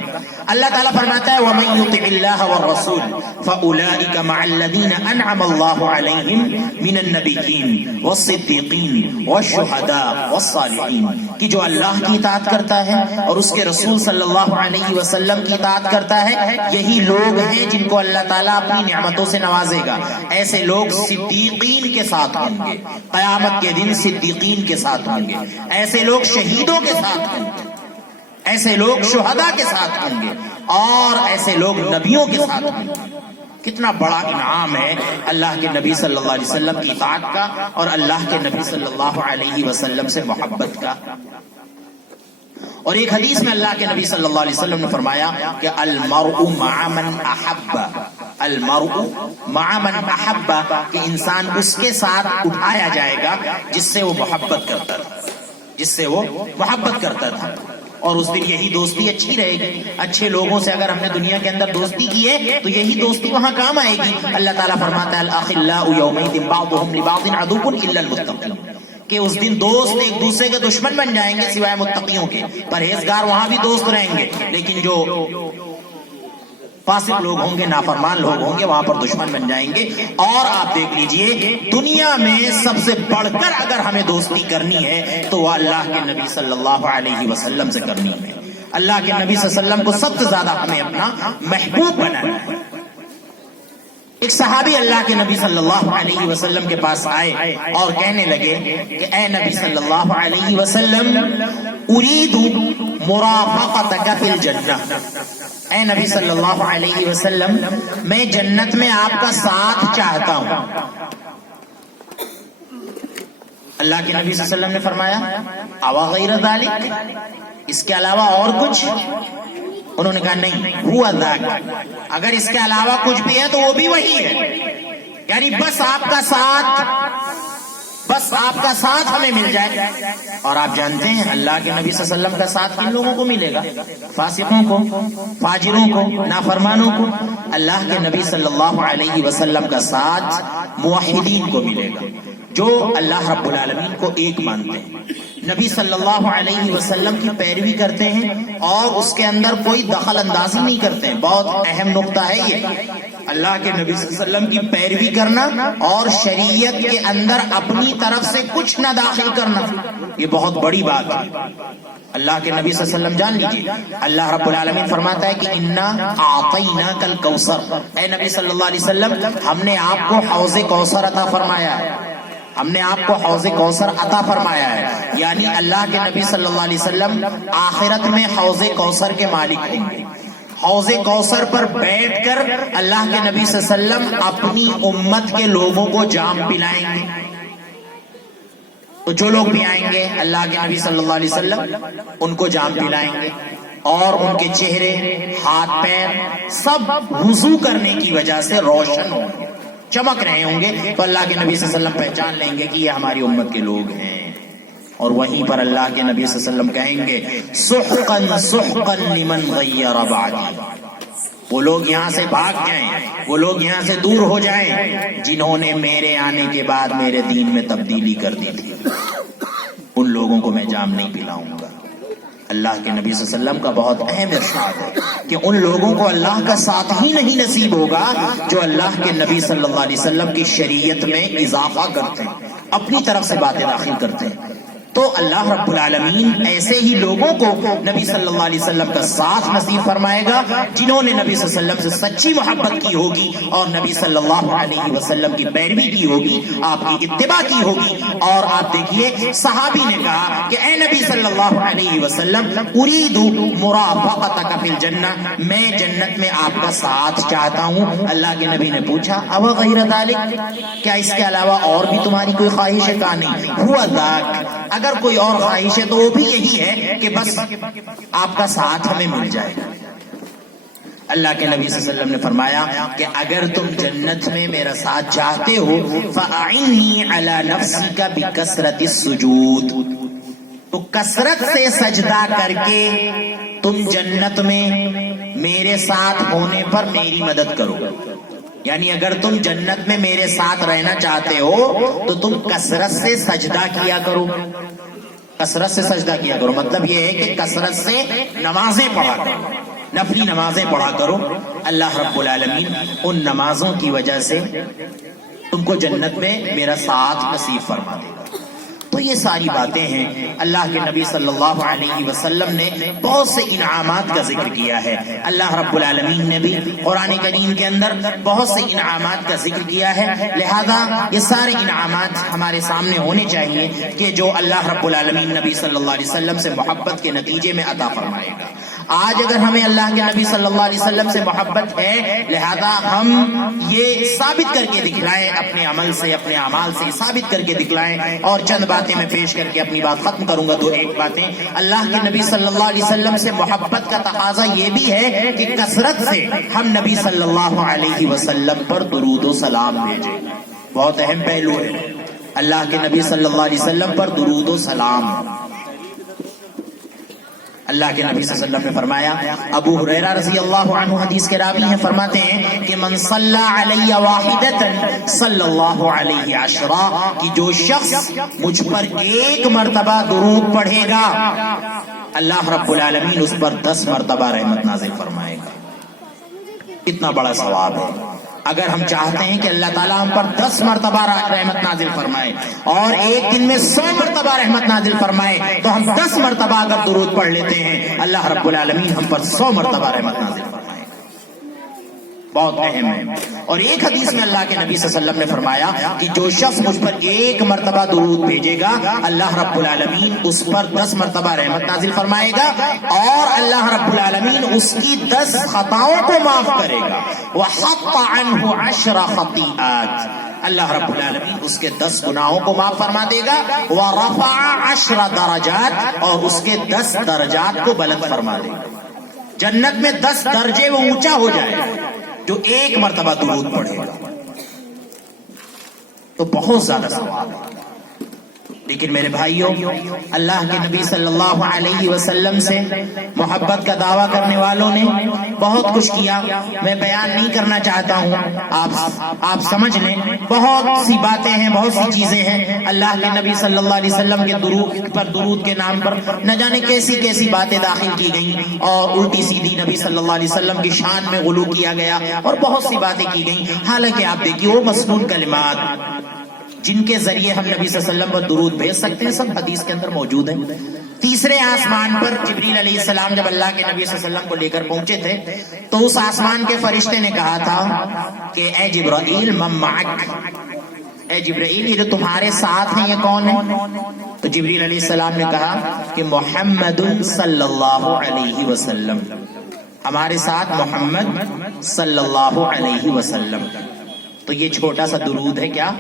اللہ تعالیٰ فرماتا ہے وَمَن يُطِعِ اللَّهَ وَالرَّسُولَ فَأُولَٰئِكَ مَعَ الَّذِينَ أَنْعَمَ اللَّهُ عَلَيْهِمْ مِنَ النَّبِيِّينَ وَالصِّدِّيقِينَ وَالشُّهَدَاءِ وَالصَّالِحِينَ، کہ جو اللہ کی اطاعت کرتا ہے اور اس کے رسول صلی اللہ علیہ وسلم کی اطاعت کرتا ہے، یہی لوگ ہیں جن کو اللہ تعالیٰ اپنی نعمتوں سے نوازے گا۔ ایسے لوگ صدیقین کے ساتھ ہوں گے، قیامت کے دن صدیقین کے ساتھ ہوں گے، ایسے لوگ شہیدوں کے ساتھ ہوں گے، ایسے لوگ شہداء کے ساتھ ہوں گے، اور ایسے لوگ نبیوں کے ساتھ ہوں گے۔ کتنا بڑا انعام ہے اللہ کے نبی صلی اللہ علیہ وسلم کی اطاعت کا اور اللہ کے نبی صلی اللہ علیہ وسلم سے محبت کا۔ اور ایک حدیث میں اللہ کے نبی صلی اللہ علیہ وسلم نے فرمایا کہ المرء مع من احب، المرء مع من احب، کہ انسان اس کے ساتھ اٹھایا جائے گا جس سے وہ محبت کرتا تھا، جس سے وہ محبت کرتا تھا، اور اس دن یہی دوستی اچھی رہے گی۔ اچھے لوگوں سے اگر ہم نے دنیا کے اندر دوستی کی ہے تو یہی دوستی وہاں کام آئے گی۔ اللہ تعالیٰ فرماتا ہے الاخلاء یومئذ بعضهم لبعض عدو الا المتقین، کہ اس دن دوست ایک دوسرے کے دشمن بن جائیں گے سوائے متقیوں کے۔ پرہیزگار وہاں بھی دوست رہیں گے، لیکن جو فاسق لوگ ہوں گے، نافرمان لوگ ہوں گے، وہاں پر دشمن بن جائیں گے۔ اور آپ دیکھ لیجئے دنیا میں سب سے بڑھ کر اگر ہمیں دوستی کرنی ہے تو وہ اللہ کے نبی صلی اللہ علیہ وسلم سے کرنی ہے۔ اللہ کے نبی صلی اللہ علیہ وسلم کو سب سے زیادہ ہمیں اپنا محبوب بنانا ہے۔ ایک صحابی اللہ کے نبی صلی اللہ علیہ وسلم کے پاس آئے اور کہنے لگے کہ اے نبی صلی اللہ علیہ وسلم اريد مرافقتك فی الجنہ، اے نبی صلی اللہ علیہ وسلم میں جنت میں آپ کا ساتھ چاہتا ہوں۔ اللہ کے نبی صلی اللہ علیہ وسلم نے فرمایا اوا غیر ذالک، اس کے علاوہ اور کچھ؟ انہوں نے کہا نہیں، ہوا ذاک، اگر اس کے علاوہ کچھ بھی ہے تو وہ بھی وہی ہے، یعنی بس آپ کا ساتھ، بس آپ کا ساتھ ہمیں مل جائے۔ اور آپ جانتے ہیں اللہ کے نبی صلی اللہ علیہ وسلم کا ساتھ کن لوگوں کو ملے گا؟ فاسقوں کو، فاجروں کو، نافرمانوں کو۔ اللہ کے نبی صلی اللہ علیہ وسلم کا ساتھ موحدین کو ملے گا، جو اللہ رب العالمین کو ایک مانتے ہیں، نبی صلی اللہ علیہ وسلم کی پیروی کرتے ہیں اور اس کے اندر کوئی دخل اندازی نہیں کرتے ہیں۔ بہت اہم نقطہ ہے یہ، اللہ کے نبی صلی اللہ علیہ وسلم کی پیروی کرنا اور شریعت کے اندر اپنی طرف سے کچھ نہ داخل کرنا، یہ بہت بڑی بات ہے۔ اللہ کے نبی صلی اللہ علیہ وسلم جان لیجیے، اللہ رب العالمین فرماتا ہے کہ انا اعطیناک الکوثر، اے نبی صلی اللہ علیہ وسلم ہم نے آپ کو حوض کوثر عطا فرمایا ہے، ہم نے آپ کو حوض کوثر عطا فرمایا ہے، یعنی اللہ کے نبی صلی اللہ علیہ وسلم آخرت میں حوض کوثر کے مالک ہوں گے۔ حوض کوثر پر بیٹھ کر اللہ کے نبی صلی اللہ علیہ وسلم اپنی امت کے لوگوں کو جام پلائیں گے۔ تو جو لوگ بھی آئیں گے اللہ کے نبی صلی اللہ علیہ وسلم ان کو جام پلائیں گے، اور ان کے چہرے، ہاتھ، پیر سب وضو کرنے کی وجہ سے روشن ہوں گے، چمک رہے ہوں گے، تو اللہ کے نبی صلی اللہ علیہ وسلم پہچان لیں گے کہ یہ ہماری امت کے لوگ ہیں۔ اور وہیں پر اللہ کے نبی صلی اللہ علیہ وسلم کہیں گے سحقا سحقا لمن غیر بعدی، وہ لوگ یہاں سے بھاگ جائیں، وہ لوگ یہاں سے دور ہو جائیں جنہوں نے میرے آنے کے بعد میرے دین میں تبدیلی کر دی تھی، ان لوگوں کو میں جام نہیں پلاؤں گا۔ اللہ کے نبی صلی اللہ علیہ وسلم کا بہت اہم ارشاد ہے کہ ان لوگوں کو اللہ کا ساتھ ہی نہیں نصیب ہوگا جو اللہ کے نبی صلی اللہ علیہ وسلم کی شریعت میں اضافہ کرتے ہیں، اپنی طرف سے باتیں داخل کرتے ہیں۔ تو اللہ رب العالمین ایسے ہی لوگوں کو نبی صلی اللہ علیہ وسلم کا ساتھ نصیب فرمائے گا جنہوں نے نبی صلی اللہ علیہ وسلم سے سچی محبت کی ہوگی اور نبی صلی اللہ علیہ وسلم کی پیروی کی ہوگی، آپ کی اتباع کی ہوگی۔ اور آپ دیکھیے صحابی نے کہا کہ اے نبی صلی اللہ علیہ وسلم اريد مرافقتک فی الجنہ، میں جنت میں آپ کا ساتھ چاہتا ہوں۔ اللہ کے نبی نے پوچھا او غیر ذالک، کیا اس کے علاوہ اور بھی تمہاری کوئی خواہش ہے؟ کہا نہیں، ہوا ذاک، اگر کوئی اور خواہش ہے تو وہ بھی یہی ہے کہ بس آپ کا ساتھ ہمیں مل جائے۔ اللہ کے نبی صلی اللہ علیہ وسلم نے فرمایا کہ اگر تم جنت میں میرا ساتھ چاہتے ہو فَأَعِنِّي عَلَى نَفْسِكَ بِكَثْرَةِ السُّجُودِ، تو کثرت سے سجدہ کر کے تم جنت میں میرے ساتھ ہونے پر میری مدد کرو۔ یعنی اگر تم جنت میں میرے ساتھ رہنا چاہتے ہو تو تم کثرت سے سجدہ کیا کرو، کثرت سے سجدہ کیا کرو، مطلب یہ ہے کہ کثرت سے نمازیں پڑھا کرو، نفلی نمازیں پڑھا کرو، اللہ رب العالمین ان نمازوں کی وجہ سے تم کو جنت میں میرا ساتھ نصیب فرما دے گا۔ تو یہ ساری باتیں ہیں، اللہ کے نبی صلی اللہ علیہ وسلم نے بہت سے انعامات کا ذکر کیا ہے، اللہ رب العالمین نے بھی قرآن کریم کے اندر بہت سے انعامات کا ذکر کیا ہے، لہذا یہ سارے انعامات ہمارے سامنے ہونے چاہیے کہ جو اللہ رب العالمین نبی صلی اللہ علیہ وسلم سے محبت کے نتیجے میں عطا فرمائے گا۔ آج اگر ہمیں اللہ کے نبی صلی اللہ علیہ وسلم سے محبت ہے، لہذا ہم یہ ثابت کر کے دکھلائیں اپنے عمل سے، اپنے اعمال سے ثابت کر کے دکھلائیں۔ اور چند باتیں میں پیش کر کے اپنی بات ختم کروں گا، دو ایک باتیں۔ اللہ کے نبی صلی اللہ علیہ وسلم سے محبت کا تقاضا یہ بھی ہے کہ کثرت سے ہم نبی صلی اللہ علیہ وسلم پر درود و سلام بھیجیں، بہت اہم پہلو ہے، اللہ کے نبی صلی اللہ علیہ وسلم پر درود و سلام۔ اللہ کے نبی صلی اللہ علیہ وسلم نے فرمایا، ابو ہریرہ رضی اللہ عنہ حدیث کے راوی ہیں، فرماتے ہیں کہ من صلی علی واحدۃ صلی اللہ علیہ عشرہ، کہ جو شخص مجھ پر ایک مرتبہ درود پڑھے گا اللہ رب العالمین اس پر 10 مرتبہ رحمت نازل فرمائے گا۔ اتنا بڑا ثواب ہے۔ اگر ہم چاہتے ہیں کہ اللہ تعالیٰ ہم پر 10 مرتبہ رحمت نازل فرمائے اور ایک دن میں 100 مرتبہ رحمت نازل فرمائے، تو ہم 10 مرتبہ اگر درود پڑھ لیتے ہیں اللہ رب العالمین ہم پر 100 مرتبہ رحمت نازل فرمائے، بہت اہم ہے۔ اور ایک حدیث میں اللہ کے نبی صلی اللہ علیہ وسلم نے فرمایا کہ جو شخص مجھ پر ایک مرتبہ درود بھیجے گا اللہ رب العالمین اس پر 10 مرتبہ رحمت نازل فرمائے گا، اور اللہ رب العالمین اس کی 10 خطاؤں کو معاف کرے گا، وَحَطَّ عَنْهُ 10 خطیئات، اللہ رب العالمین اس کے 10 گناہوں کو معاف فرما دے گا، وَرَفَعَ 10 درجات، اور اس کے 10 درجات کو بلند فرما دے گا، جنت میں 10 درجے وہ اونچا ہو جائے گا جو ایک مرتبہ درود پڑھے گا، تو بہت زیادہ ثواب ہے۔ لیکن میرے بھائیوں، اللہ کے نبی صلی اللہ علیہ وسلم سے محبت کا دعویٰ کرنے والوں نے بہت کچھ کیا، میں بیان نہیں کرنا چاہتا ہوں، آپ سمجھ لیں، بہت سی باتیں ہیں، بہت سی چیزیں ہیں، اللہ کے نبی صلی اللہ علیہ وسلم کے درود کے نام پر نہ جانے کیسی کیسی باتیں داخل کی گئیں، اور الٹی سیدھی نبی صلی اللہ علیہ وسلم کی شان میں غلو کیا گیا، اور بہت سی باتیں کی گئیں۔ حالانکہ آپ دیکھیے وہ مسنون کلمات جن کے ذریعے ہم نبی صلی اللہ علیہ وسلم پر درود بھیج سکتے ہیں، سب حدیث کے اندر موجود ہیں۔ تیسرے آسمان پر جبریل علیہ السلام جب اللہ کے نبی صلی اللہ علیہ وسلم کو لے کر پہنچے تھے تو اس آسمان کے فرشتے نے کہا تھا کہ اے جبرائیل من معک، اے جبرائیل یہ جو تمہارے ساتھ ہیں یہ کون ہے؟ تو جبریل علیہ السلام نے کہا کہ محمد صلی اللہ علیہ وسلم، ہمارے ساتھ محمد صلی اللہ علیہ وسلم۔ تو یہ چھوٹا سا درود ہے کیا؟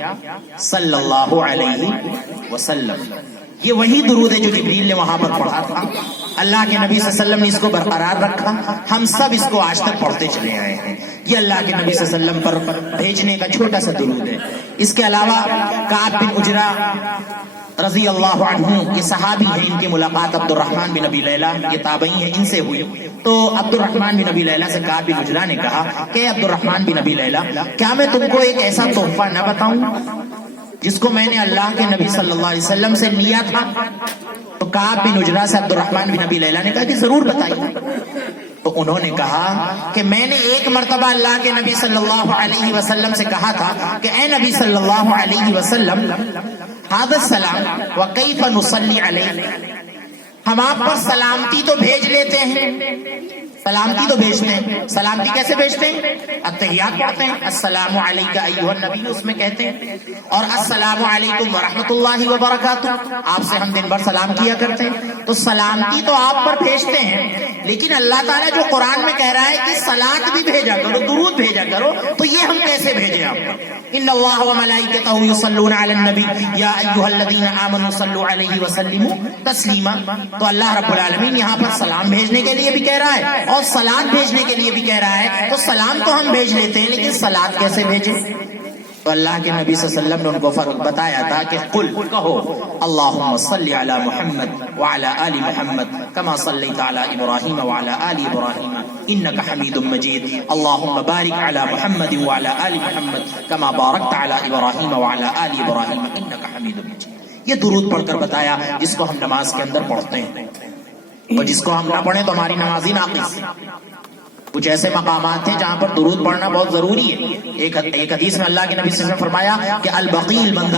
صلی اللہ علیہ وسلم، یہ وہی درود ہے جو جبریل نے وہاں پر پڑھا تھا، اللہ کے نبی صلی اللہ علیہ وسلم نے اس کو برقرار رکھا، ہم سب اس کو آج تک پڑھتے چلے آئے ہیں، یہ اللہ کے نبی صلی اللہ علیہ وسلم پر بھیجنے کا چھوٹا سا درود ہے۔ اس کے علاوہ کعب بن عجرہ رضی اللہ عنہ، یہ صحابی ہیں، ان کی ملاقات عبد الرحمن بن ابی لیلہ، یہ تابعی ہیں، ان سے ہوئی، تو عبد الرحمن بن ابی لیلہ سے کعب بن عجرہ نے کہا کہ عبد الرحمن بن ابی لیلہ کیا میں تم کو ایک ایسا تحفہ نہ بتاؤں جس کو میں نے اللہ کے نبی صلی اللہ علیہ وسلم سے لیا تھا؟ تو کعب بن عجرہ سے عبد الرحمن بن ابی لیلہ نے کہا کہ ضرور بتائیے۔ تو انہوں نے کہا کہ میں نے ایک مرتبہ اللہ کے نبی صلی اللہ علیہ وسلم سے کہا تھا کہ اے نبی صلی اللہ علیہ وسلم ھذا السلام وکیف نصلی علیہ، ہم آپ پر سلامتی تو بھیج لیتے ہیں، سلامتی تو بھیجتے ہیں، سلامتی کیسے بھیجتے ہیں؟ التحیات پڑھتے ہیں، السلام علیک ایھا النبی اس میں کہتے ہیں، اور السلام علیکم ورحمۃ اللہ وبرکاتہ، آپ سے ہم دن بھر سلام کیا کرتے ہیں، تو سلامتی تو آپ پر بھیجتے ہیں، لیکن اللہ تعالیٰ جو قرآن میں کہہ رہا ہے کہ صلاۃ بھی بھیجا کرو، درود بھیجا کرو، تو یہ ہم کیسے بھیجیں آپ کو؟ ان اللہ وملائکتہ یصلون علی النبی یا ایھا الذین آمنوا صلوا علیہ وسلموا تسلیما، تو اللہ رب العالمین یہاں پر سلام بھیجنے کے لیے بھی کہہ رہا ہے اور صلاۃ بھیجنے کے لیے بھی کہہ رہا ہے، تو سلام تو ہم بھیج لیتے ہیں لیکن صلاۃ کیسے بھیجیں؟ تو اللہ کے نبی صلی اللہ علیہ وسلم نے ان کو بتایا تھا کہ قل کہو اللہم صلی علی محمد وعلی آل محمد کما صلیت علی ابراہیم وعلی آل ابراہیم انک حمید مجید اللہم بارک علی محمد وعلی آل محمد کما بارکت علی ابراہیم وعلی آل ابراہیم انک حمید مجید. یہ درود پڑھ کر بتایا جس کو ہم نماز کے اندر پڑھتے ہیں، اور جس کو ہم نہ پڑھیں تو ہماری نماز ہی ناقص. کچھ ایسے مقامات ہیں جہاں پر درود پڑھنا بہت ضروری ہے. ایک حدیث میں اللہ کے نبی صلی اللہ علیہ وسلم نے فرمایا کہ البخیل من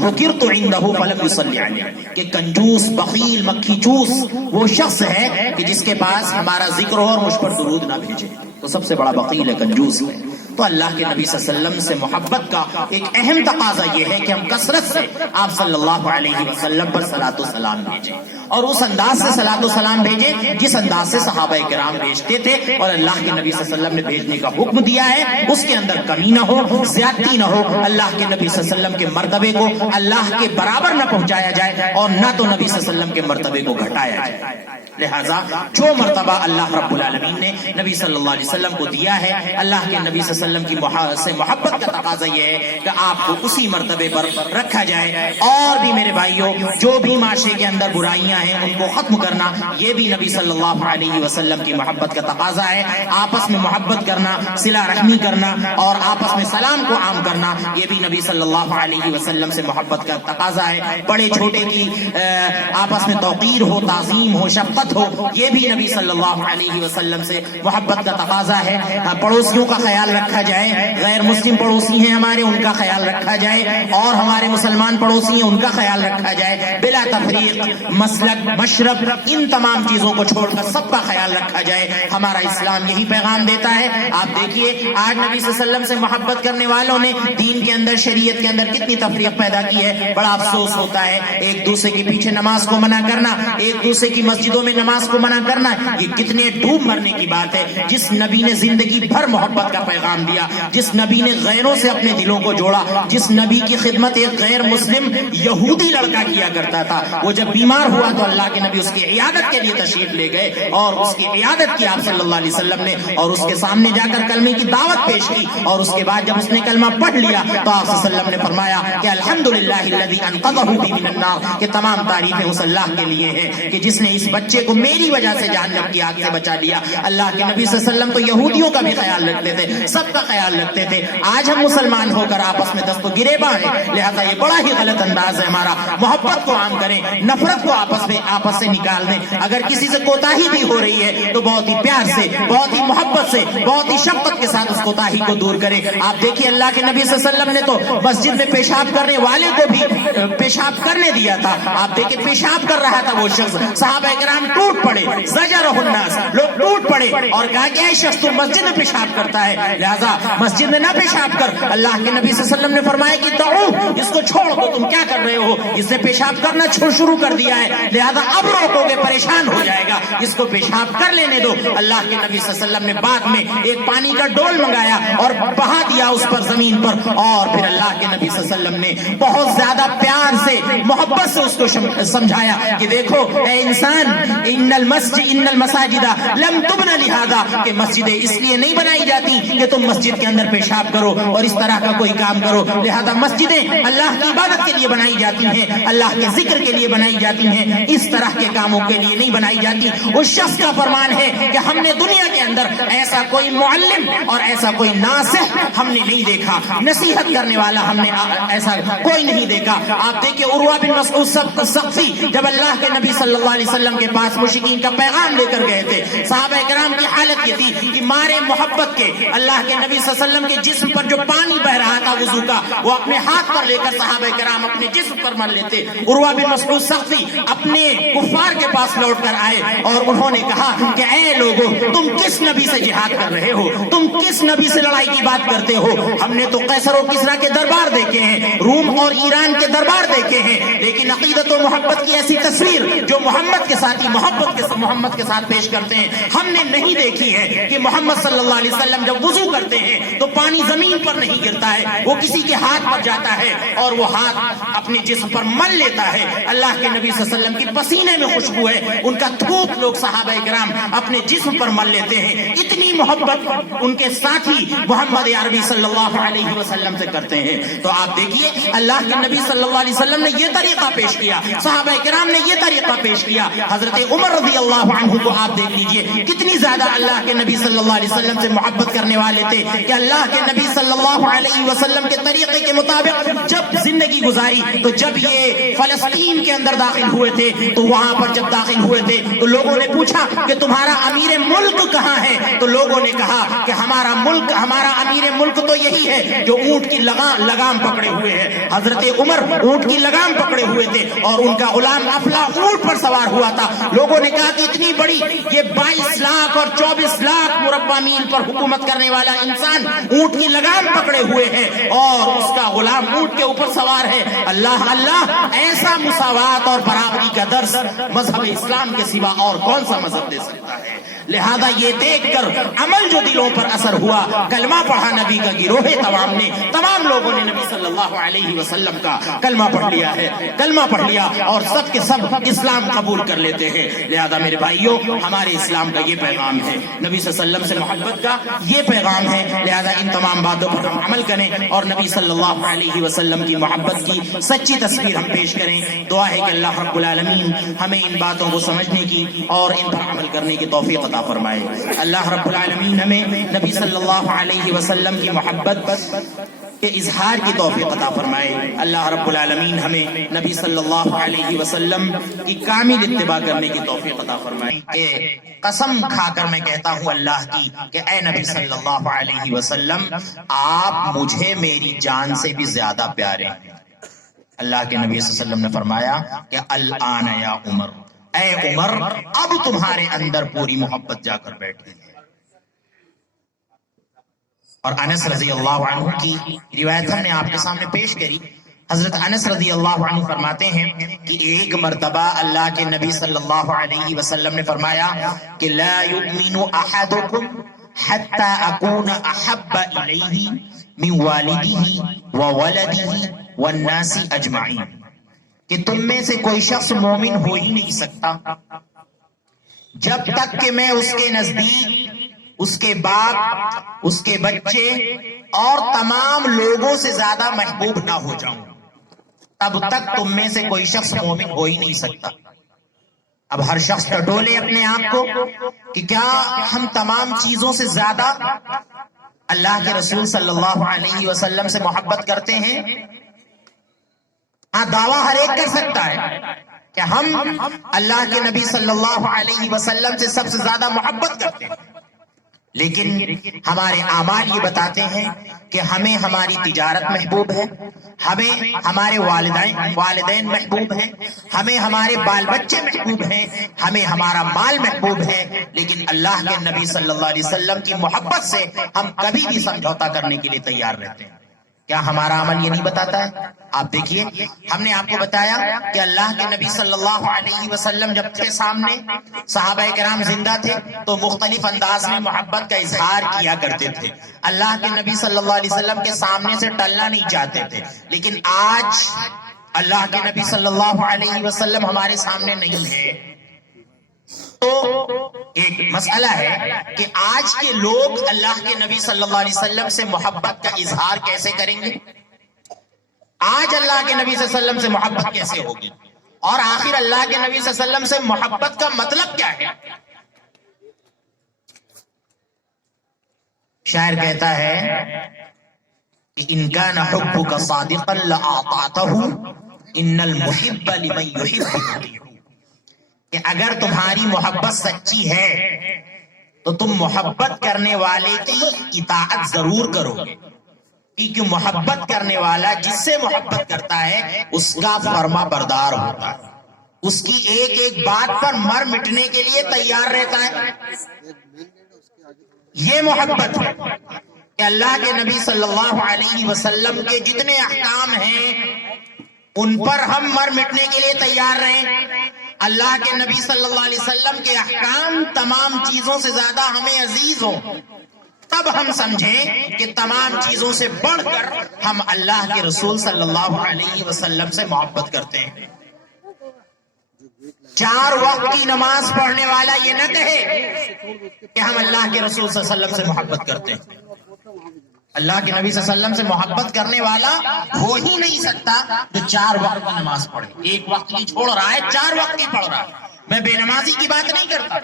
ذکرت عنده فلم يصلی علیہ، کہ کنجوس، بخیل، مکھی چوس وہ شخص ہے کہ جس کے پاس ہمارا ذکر ہو اور مجھ پر درود نہ بھیجے، تو سب سے بڑا بخیل ہے، کنجوس ہے. تو اللہ کے نبی صلی اللہ علیہ وسلم سے محبت کا ایک اہم تقاضا یہ ہے کہ ہم کثرت سے آپ صلی اللہ علیہ وسلم پر صلاۃ و سلام بھیجیں، اور اس انداز سے صلاۃ و سلام بھیجیں جس انداز سے صحابہ کرام بھیجتے تھے. اور اللہ کے نبی صلی اللہ علیہ وسلم نے بھیجنے کا حکم دیا ہے، اس کے اندر کمی نہ ہو، زیادتی نہ ہو. اللہ کے نبی صلی اللہ علیہ وسلم کے مرتبے کو اللہ کے برابر نہ پہنچایا جائے، اور نہ تو نبی صلی اللہ علیہ وسلم کے مرتبے کو گھٹایا جائے. لہذا جو مرتبہ اللہ رب العالمین نے نبی صلی اللہ علیہ وسلم کو دیا ہے، اللہ کے نبی صلی اللہ علیہ وسلم کی سے محبت کا تقاضا یہ ہے کہ آپ کو اسی مرتبے پر رکھا جائے. اور بھی میرے بھائیوں، جو بھی معاشرے کے اندر برائیاں ہیں ان کو ختم کرنا، یہ بھی نبی صلی اللہ علیہ وسلم کی محبت کا تقاضا ہے. آپس میں محبت کرنا، صلہ رحمی کرنا، اور آپس میں سلام کو عام کرنا، یہ بھی نبی صلی اللہ علیہ وسلم سے محبت کا تقاضا ہے. بڑے چھوٹے کی آپس میں توقیر ہو، تعظیم ہو، شفقت ہو، یہ بھی نبی صلی اللہ علیہ وسلم سے محبت کا تقاضا ہے. پڑوسیوں کا خیال رکھا جائے، غیر مسلم پڑوسی ہیں ہمارے، ان کا خیال رکھا جائے، اور ہمارے مسلمان پڑوسی ہیں ان کا خیال رکھا جائے، بلا تفریق، مسلک، مشرب، ان تمام چیزوں کو چھوڑ کر سب کا خیال رکھا جائے. ہمارا اسلام یہی پیغام دیتا ہے. آپ دیکھیے آج نبی صلی اللہ علیہ وسلم سے محبت کرنے والوں نے دین کے اندر، شریعت کے اندر کتنی تفریق پیدا کی ہے. بڑا افسوس ہوتا ہے، ایک دوسرے کے پیچھے نماز کو منع کرنا، ایک دوسرے کی مسجدوں میں نماز کو منع کرنا، یہ کتنے ڈوب مرنے کی بات ہے. جس نبی نے زندگی بھر محبت کا پیغام دیا، جس نبی نے غیروں سے اپنے دلوں کو جوڑا، جس نبی کی خدمت ایک غیر مسلم یہودی لڑکا کیا کرتا تھا، وہ جب بیمار ہوا تو اللہ کے نبی اس کی عیادت کے لیے تشریف لے گئے، اور اس کی عیادت کی آپ صلی اللہ علیہ وسلم نے، اور اس کے سامنے جا کر کلمے کی دعوت پیش کی. اور اس کے بعد جب اس نے کلمہ پڑھ لیا تو آپ صلی اللہ علیہ وسلم نے فرمایا کہ الحمدللہ الذی انقذہ بی من النار، کہ تمام تعریفیں اس اللہ کے لیے ہیں کہ جس نے اس بچے کو میری وجہ سے جہنم کی آگ سے بچا لیا. اللہ کے نبی صلی اللہ علیہ وسلم تو یہودیوں کا بھی خیال رکھتے تھے، سب کا خیال رکھتے تھے. آج ہم مسلمان ہو کر آپس میں دست و گریباں ہیں، لہذا یہ بڑا ہی غلط انداز ہے ہمارا. محبت کو عام کریں، نفرت کو آپس سے نکال دیں. اگر کسی سے کوتاہی بھی ہو رہی ہے تو بہت ہی پیار سے، بہت ہی محبت سے، بہت ہی شفقت کے ساتھ اس کوتاہی کو دور کریں. آپ دیکھیے اللہ کے نبی صلی اللہ علیہ وسلم نے تو مسجد میں پیشاب کرنے والے کو بھی پیشاب کرنے دیا تھا. آپ دیکھیے پیشاب کر رہا تھا وہ شخص، صحابہ کرام ٹوٹ پڑے، زجرہ الناس، لوگ ٹوٹ پڑے اور کہا کہ اے شخص تو مسجد میں پیشاب کرتا ہے، لہذا مسجد میں نہ پیشاب کر. اللہ کے نبی صلی اللہ علیہ وسلم نے فرمایا کہ دعو، اس کو چھوڑ دو، تم کیا کر رہے ہو؟ اس نے پیشاب کرنا شروع کر دیا ہے، لہذا اب روکو گے پریشان ہو جائے گا، اس کو پیشاب کر لینے دو. اللہ کے نبی صلی اللہ علیہ وسلم نے بعد میں ایک پانی کا ڈول منگایا اور بہا دیا اس پر زمین پر، اور پھر اللہ کے نبی صلی اللہ علیہ وسلم نے بہت زیادہ پیار سے، محبت سے اس کو سمجھایا کہ دیکھو اے انسان، ان المساجد لم تبن لہذا، کہ مسجدیں اس لیے نہیں بنائی جاتی کہ تم مسجد کے اندر پیشاب کرو اور اس طرح کا کوئی کام کرو، لہذا مسجدیں اللہ کی عبادت کے لیے بنائی جاتی ہیں، اللہ کے ذکر کے لیے بنائی جاتی ہیں، اس طرح کے کاموں کے لیے نہیں بنائی جاتی. اس شخص کا فرمان ہے کہ ہم نے دنیا کے اندر ایسا کوئی معلم اور ایسا کوئی ناصح ہم نے نہیں دیکھا، نصیحت کرنے والا ہم نے ایسا کوئی نہیں دیکھا. آپ دیکھیں عروہ بن مسعود ثقفی جب اللہ کے نبی صلی اللہ علیہ وسلم کے پاس مشرکین کا پیغام لے کر گئے تھے، صحابہ کرام کی حالت یہ تھی کہ مارے محبت کے اللہ کے نبی صلی اللہ علیہ وسلم کے جسم پر جو پانی بہ رہا تھا وضو کا، وہ اپنے ہاتھ پر لے کر صحابہ کرام اپنے جسم پر مل لیتے. عروہ بن مسعود ثقفی اپنے کفار کے پاس لوٹ کر آئے اور انہوں نے کہا کہ اے لوگو، تم کس نبی سے جہاد کر رہے ہو؟ تم کس نبی سے لڑائی کی بات کرتے ہو؟ ہم نے تو قیصر و کسریٰ کے دربار دیکھے ہیں، روم اور ایران کے دربار دیکھے ہیں، لیکن عقیدت و محبت کی ایسی تصویر جو محمد کے ساتھ محمد کے ساتھ پیش کرتے ہیں ہم نے نہیں دیکھی ہے. کہ محمد صلی اللہ علیہ وسلم جب وضو کرتے ہیں تو پانی زمین پر نہیں گرتا ہے، وہ کسی کے ہاتھ پر جاتا ہے اور وہ ہاتھ اپنے جسم پر مل لیتا ہے. اللہ کے نبی صلی اللہ علیہ وسلم کی پسینے میں خوشبو ہے، ان کا تھوک وقت لوگ صحابہ کرام اپنے جسم پر مل لیتے ہیں، اتنی محبت ان کے ساتھی محمد عربی صلی اللہ علیہ وسلم سے کرتے ہیں۔ تو آپ دیکھیے اللہ کے نبی صلی اللہ علیہ وسلم نے یہ طریقہ پیش کیا، صحابہ کرام نے یہ طریقہ پیش کیا۔ حضرت عمر رضی اللہ عنہ کو آپ دیکھ لیجئے کتنی زیادہ اللہ کے نبی صلی اللہ علیہ وسلم سے محبت کرنے والے تھے کہ اللہ کے نبی صلی اللہ علیہ وسلم کے طریقے کے مطابق جب زندگی گزاری، تو جب یہ فلسطین کے اندر داخل ہوئے تھے تو وہاں پر جب داخل ہوئے تھے تو لوگوں نے پوچھا کہ تمہارا امیر ملک کہاں ہے؟ تو لوگوں نے کہا کہ ہمارا امیر ملک تو یہی ہے جو اونٹ کی لگام پکڑے ہوئے ہے۔ حضرت عمر اونٹ کی لگام پکڑے ہوئے تھے اور ان کا غلام افلا اونٹ پر سوار ہوا تھا۔ لوگوں نے کہا کہ اتنی بڑی یہ 22 لاکھ اور 24 لاکھ مربع میل پر حکومت کرنے والا انسان اونٹ کی لگام پکڑے ہوئے ہے اور اس کا غلام اونٹ کے اوپر سوار ہے۔ اللہ اللہ، ایسا مساوات اور برابری کا درس مذہب اسلام کے سوا اور کون سا مذہب دے سکتا ہے؟ لہذا یہ دیکھ کر عمل جو دلوں پر اثر ہوا، کلمہ پڑھا نبی کا گروہ تمام لوگوں نے نبی صلی اللہ علیہ وسلم کا کلمہ پڑھ لیا اور سب کے سب اسلام قبول کر لیتے ہیں۔ لہذا میرے بھائیوں، ہمارے اسلام کا یہ پیغام ہے، نبی صلی اللہ علیہ وسلم سے محبت کا یہ پیغام ہے۔ لہذا ان تمام باتوں پر ہم عمل کریں اور نبی صلی اللہ علیہ وسلم کی محبت کی سچی تصویر ہم پیش کریں۔ دعا ہے کہ اللہ رب العالمین ہمیں ان باتوں کو سمجھنے کی اور ان پر عمل کرنے کی توفیق عطا فرمائے۔ اللہ رب العالمین ہمیں نبی صلی اللہ علیہ وسلم کی محبت کے اظہار کی توفیق عطا فرمائے۔ اللہ رب العالمین ہمیں نبی صلی اللہ علیہ وسلم کی کامل اتباع کرنے کی توفیق عطا فرمائے۔ کہ قسم کھا کر میں کہتا ہوں اللہ کی کہ اے نبی صلی اللہ علیہ وسلم، آپ مجھے میری جان سے بھی زیادہ پیارے ہیں۔ اللہ کے نبی صلی اللہ علیہ وسلم نے فرمایا کہ الآن یا عمر، اے عمر اب تمہارے اندر پوری محبت جا کر بیٹھی ہے۔ اور انس رضی اللہ عنہ کی روایت ہم نے آپ کے سامنے پیش کری۔ حضرت انس رضی اللہ عنہ فرماتے ہیں کہ ایک مرتبہ اللہ کے نبی صلی اللہ علیہ وسلم نے فرمایا کہ لا یؤمن احدکم حتی اکون احب الیہ من والدہ وولدہ والناس اجمعین، کہ تم میں سے کوئی شخص مومن ہو ہی نہیں سکتا جب تک کہ میں اس کے نزدیک اس کے باپ، اس کے بچے اور تمام لوگوں سے زیادہ محبوب نہ ہو جاؤں، تب تک تم میں سے کوئی شخص مومن ہو ہی نہیں سکتا۔ اب ہر شخص ٹٹولے اپنے آپ کو کہ کیا ہم تمام چیزوں سے زیادہ اللہ کے رسول صلی اللہ علیہ وسلم سے محبت کرتے ہیں؟ ہاں، دعویٰ ہر ایک کر سکتا ہے کہ ہم اللہ کے نبی صلی اللہ علیہ وسلم سے سب سے زیادہ محبت کرتے ہیں، لیکن ہمارے اعمال یہ بتاتے ہیں کہ ہمیں ہماری تجارت محبوب ہے، ہمیں ہمارے والدین محبوب ہیں، ہمیں ہمارے بال بچے محبوب ہیں، ہمیں ہمارا مال محبوب ہے، لیکن اللہ کے نبی صلی اللہ علیہ وسلم کی محبت سے ہم کبھی بھی سمجھوتا کرنے کے لیے تیار رہتے ہیں۔ کیا ہمارا عمل یہ نہیں بتاتا ہے؟ آپ دیکھیے، ہم نے آپ کو بتایا کہ اللہ کے نبی صلی اللہ علیہ وسلم جب تھے سامنے، صحابہ کرام زندہ تھے تو مختلف انداز میں محبت کا اظہار کیا کرتے تھے۔ اللہ کے نبی صلی اللہ علیہ وسلم کے سامنے سے ٹلنا نہیں چاہتے تھے، لیکن آج اللہ کے نبی صلی اللہ علیہ وسلم ہمارے سامنے نہیں ہے تو ایک مسئلہ ہے کہ آج کے لوگ اللہ کے نبی صلی اللہ علیہ وسلم سے محبت کا اظہار کیسے کریں گے؟ آج اللہ کے نبی صلی اللہ علیہ وسلم سے محبت کیسے ہوگی؟ اور آخر اللہ کے نبی صلی اللہ علیہ وسلم سے محبت کا مطلب کیا ہے؟ شاعر کہتا ہے کہ ان کان حبک صادقا لأعطعتہ ان المحب لمن یحب، کہ اگر تمہاری محبت سچی ہے تو تم محبت کرنے والے کی اطاعت ضرور کرو گے، کیونکہ محبت کرنے والا جس سے محبت کرتا ہے اس کا فرما بردار ہوتا ہے، اس کی ایک ایک بات پر مر مٹنے کے لیے تیار رہتا ہے۔ یہ محبت ہے کہ اللہ کے نبی صلی اللہ علیہ وسلم کے جتنے احکام ہیں ان پر ہم مر مٹنے کے لیے تیار رہیں۔ اللہ کے نبی صلی اللہ علیہ وسلم کے احکام تمام چیزوں سے زیادہ ہمیں عزیز ہوں، تب ہم سمجھیں کہ تمام چیزوں سے بڑھ کر ہم اللہ کے رسول صلی اللہ علیہ وسلم سے محبت کرتے ہیں۔ 4 وقت کی نماز پڑھنے والا یہ نہ کہے کہ ہم اللہ کے رسول صلی اللہ علیہ وسلم سے محبت کرتے ہیں. اللہ کے نبی صلی اللہ علیہ وسلم سے محبت کرنے والا ہو ہی نہیں سکتا جو 4 وقت کی نماز پڑھے. 1 وقت کی چھوڑ رہا ہے، 4 وقت کی پڑھ رہا ہے. میں بے نمازی کی بات نہیں کرتا،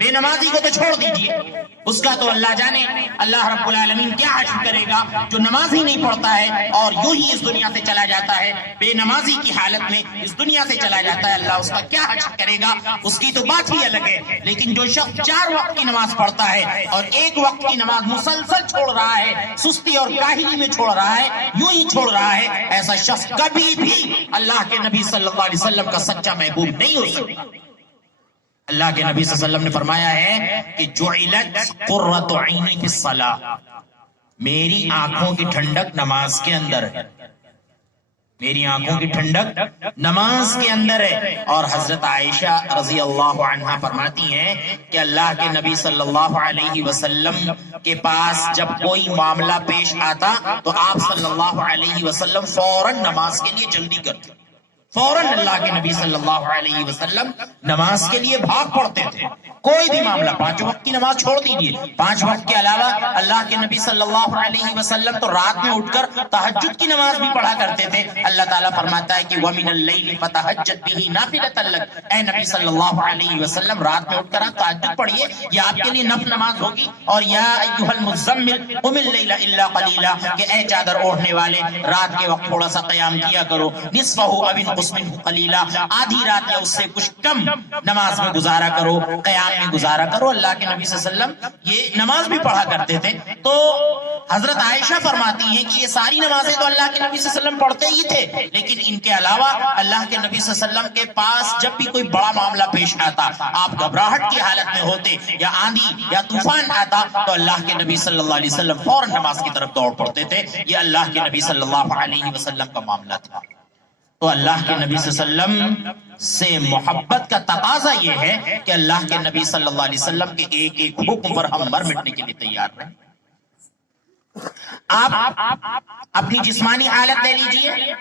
بے نمازی کو تو چھوڑ دیجئے، اس کا تو اللہ جانے اللہ رب العالمین کیا حشر کرے گا. جو نماز ہی نہیں پڑھتا ہے اور یوں ہی اس دنیا سے چلا جاتا ہے، بے نمازی کی حالت میں اس دنیا سے چلا جاتا ہے، اللہ اس کا کیا حشر کرے گا، اس کی تو بات ہی الگ ہے. لیکن جو شخص 4 وقت کی نماز پڑھتا ہے اور 1 وقت کی نماز مسلسل چھوڑ رہا ہے، سستی اور کاہلی میں چھوڑ رہا ہے، یوں ہی چھوڑ رہا ہے، ایسا شخص کبھی بھی اللہ کے نبی صلی اللہ علیہ وسلم کا سچا محبوب نہیں ہو سکتا. اللہ کے نبی صلی اللہ علیہ وسلم نے فرمایا ہے کہ جعلت قرۃ عینی فی الصلاۃ، میری آنکھوں کی ٹھنڈک نماز کے اندر ہے، میری آنکھوں کی ٹھنڈک نماز کے اندر ہے. اور حضرت عائشہ رضی اللہ عنہا فرماتی ہیں کہ اللہ کے نبی صلی اللہ علیہ وسلم کے پاس جب کوئی معاملہ پیش آتا تو آپ صلی اللہ علیہ وسلم فوراً نماز کے لیے جلدی کرتے، فوراً اللہ کے نبی صلی اللہ علیہ وسلم نماز کے لیے بھاگ پڑتے تھے. کوئی بھی معاملہ، 5 وقت کی نماز چھوڑ دیجیے، 5 وقت کے علاوہ اللہ کے نبی صلی اللہ علیہ وسلم تو رات میں اٹھ کر تہجد کی نماز بھی پڑھا کرتے تھے. اللہ تعالیٰ فرماتا ہے کہ وَمِنَ اللَّيْلِ فَتَهَجَّدْ بِهِ نَافِلَةً لَكَ، اے نبی صلی اللہ علیہ وسلم رات میں اٹھ کر آپ تہجد پڑھیے، یہ آپ کے لیے نفل نماز ہوگی. اور یا ایھا المزمل قم اللیل الا قلیلا، کہ اے چادر اوڑھنے والے رات کے وقت تھوڑا سا قیام کیا کرو، نصفہ او انقص منہ قلیلا، آدھی رات یا اس سے کچھ کم نماز میں گزارا کرو، قیام میں گزارا کرو. اللہ کے نبی صلی اللہ علیہ وسلم یہ نماز بھی پڑھا کرتے تھے. تو حضرت عائشہ فرماتی ہیں کہ یہ ساری نمازیں تو اللہ کے نبی صلی اللہ علیہ وسلم پڑھتے ہی تھے، لیکن ان کے علاوہ اللہ کے نبی صلی اللہ علیہ وسلم کے پاس جب بھی کوئی بڑا معاملہ پیش آتا، آپ گھبراہٹ کی حالت میں ہوتے یا آندھی یا طوفان آتا، تو اللہ کے نبی صلی اللہ علیہ وسلم فوراً نماز کی طرف دوڑ پڑتے تھے. یہ اللہ کے نبی صلی اللہ علیہ وسلم کا معاملہ تھا. تو اللہ کے نبی صلی اللہ علیہ وسلم سے محبت کا تقاضا یہ ہے کہ اللہ کے نبی صلی اللہ علیہ وسلم کے ایک ایک حکم پر ہم مر مٹنے کے لیے تیار رہیں. آپ اپنی جسمانی حالت لے لیجئے،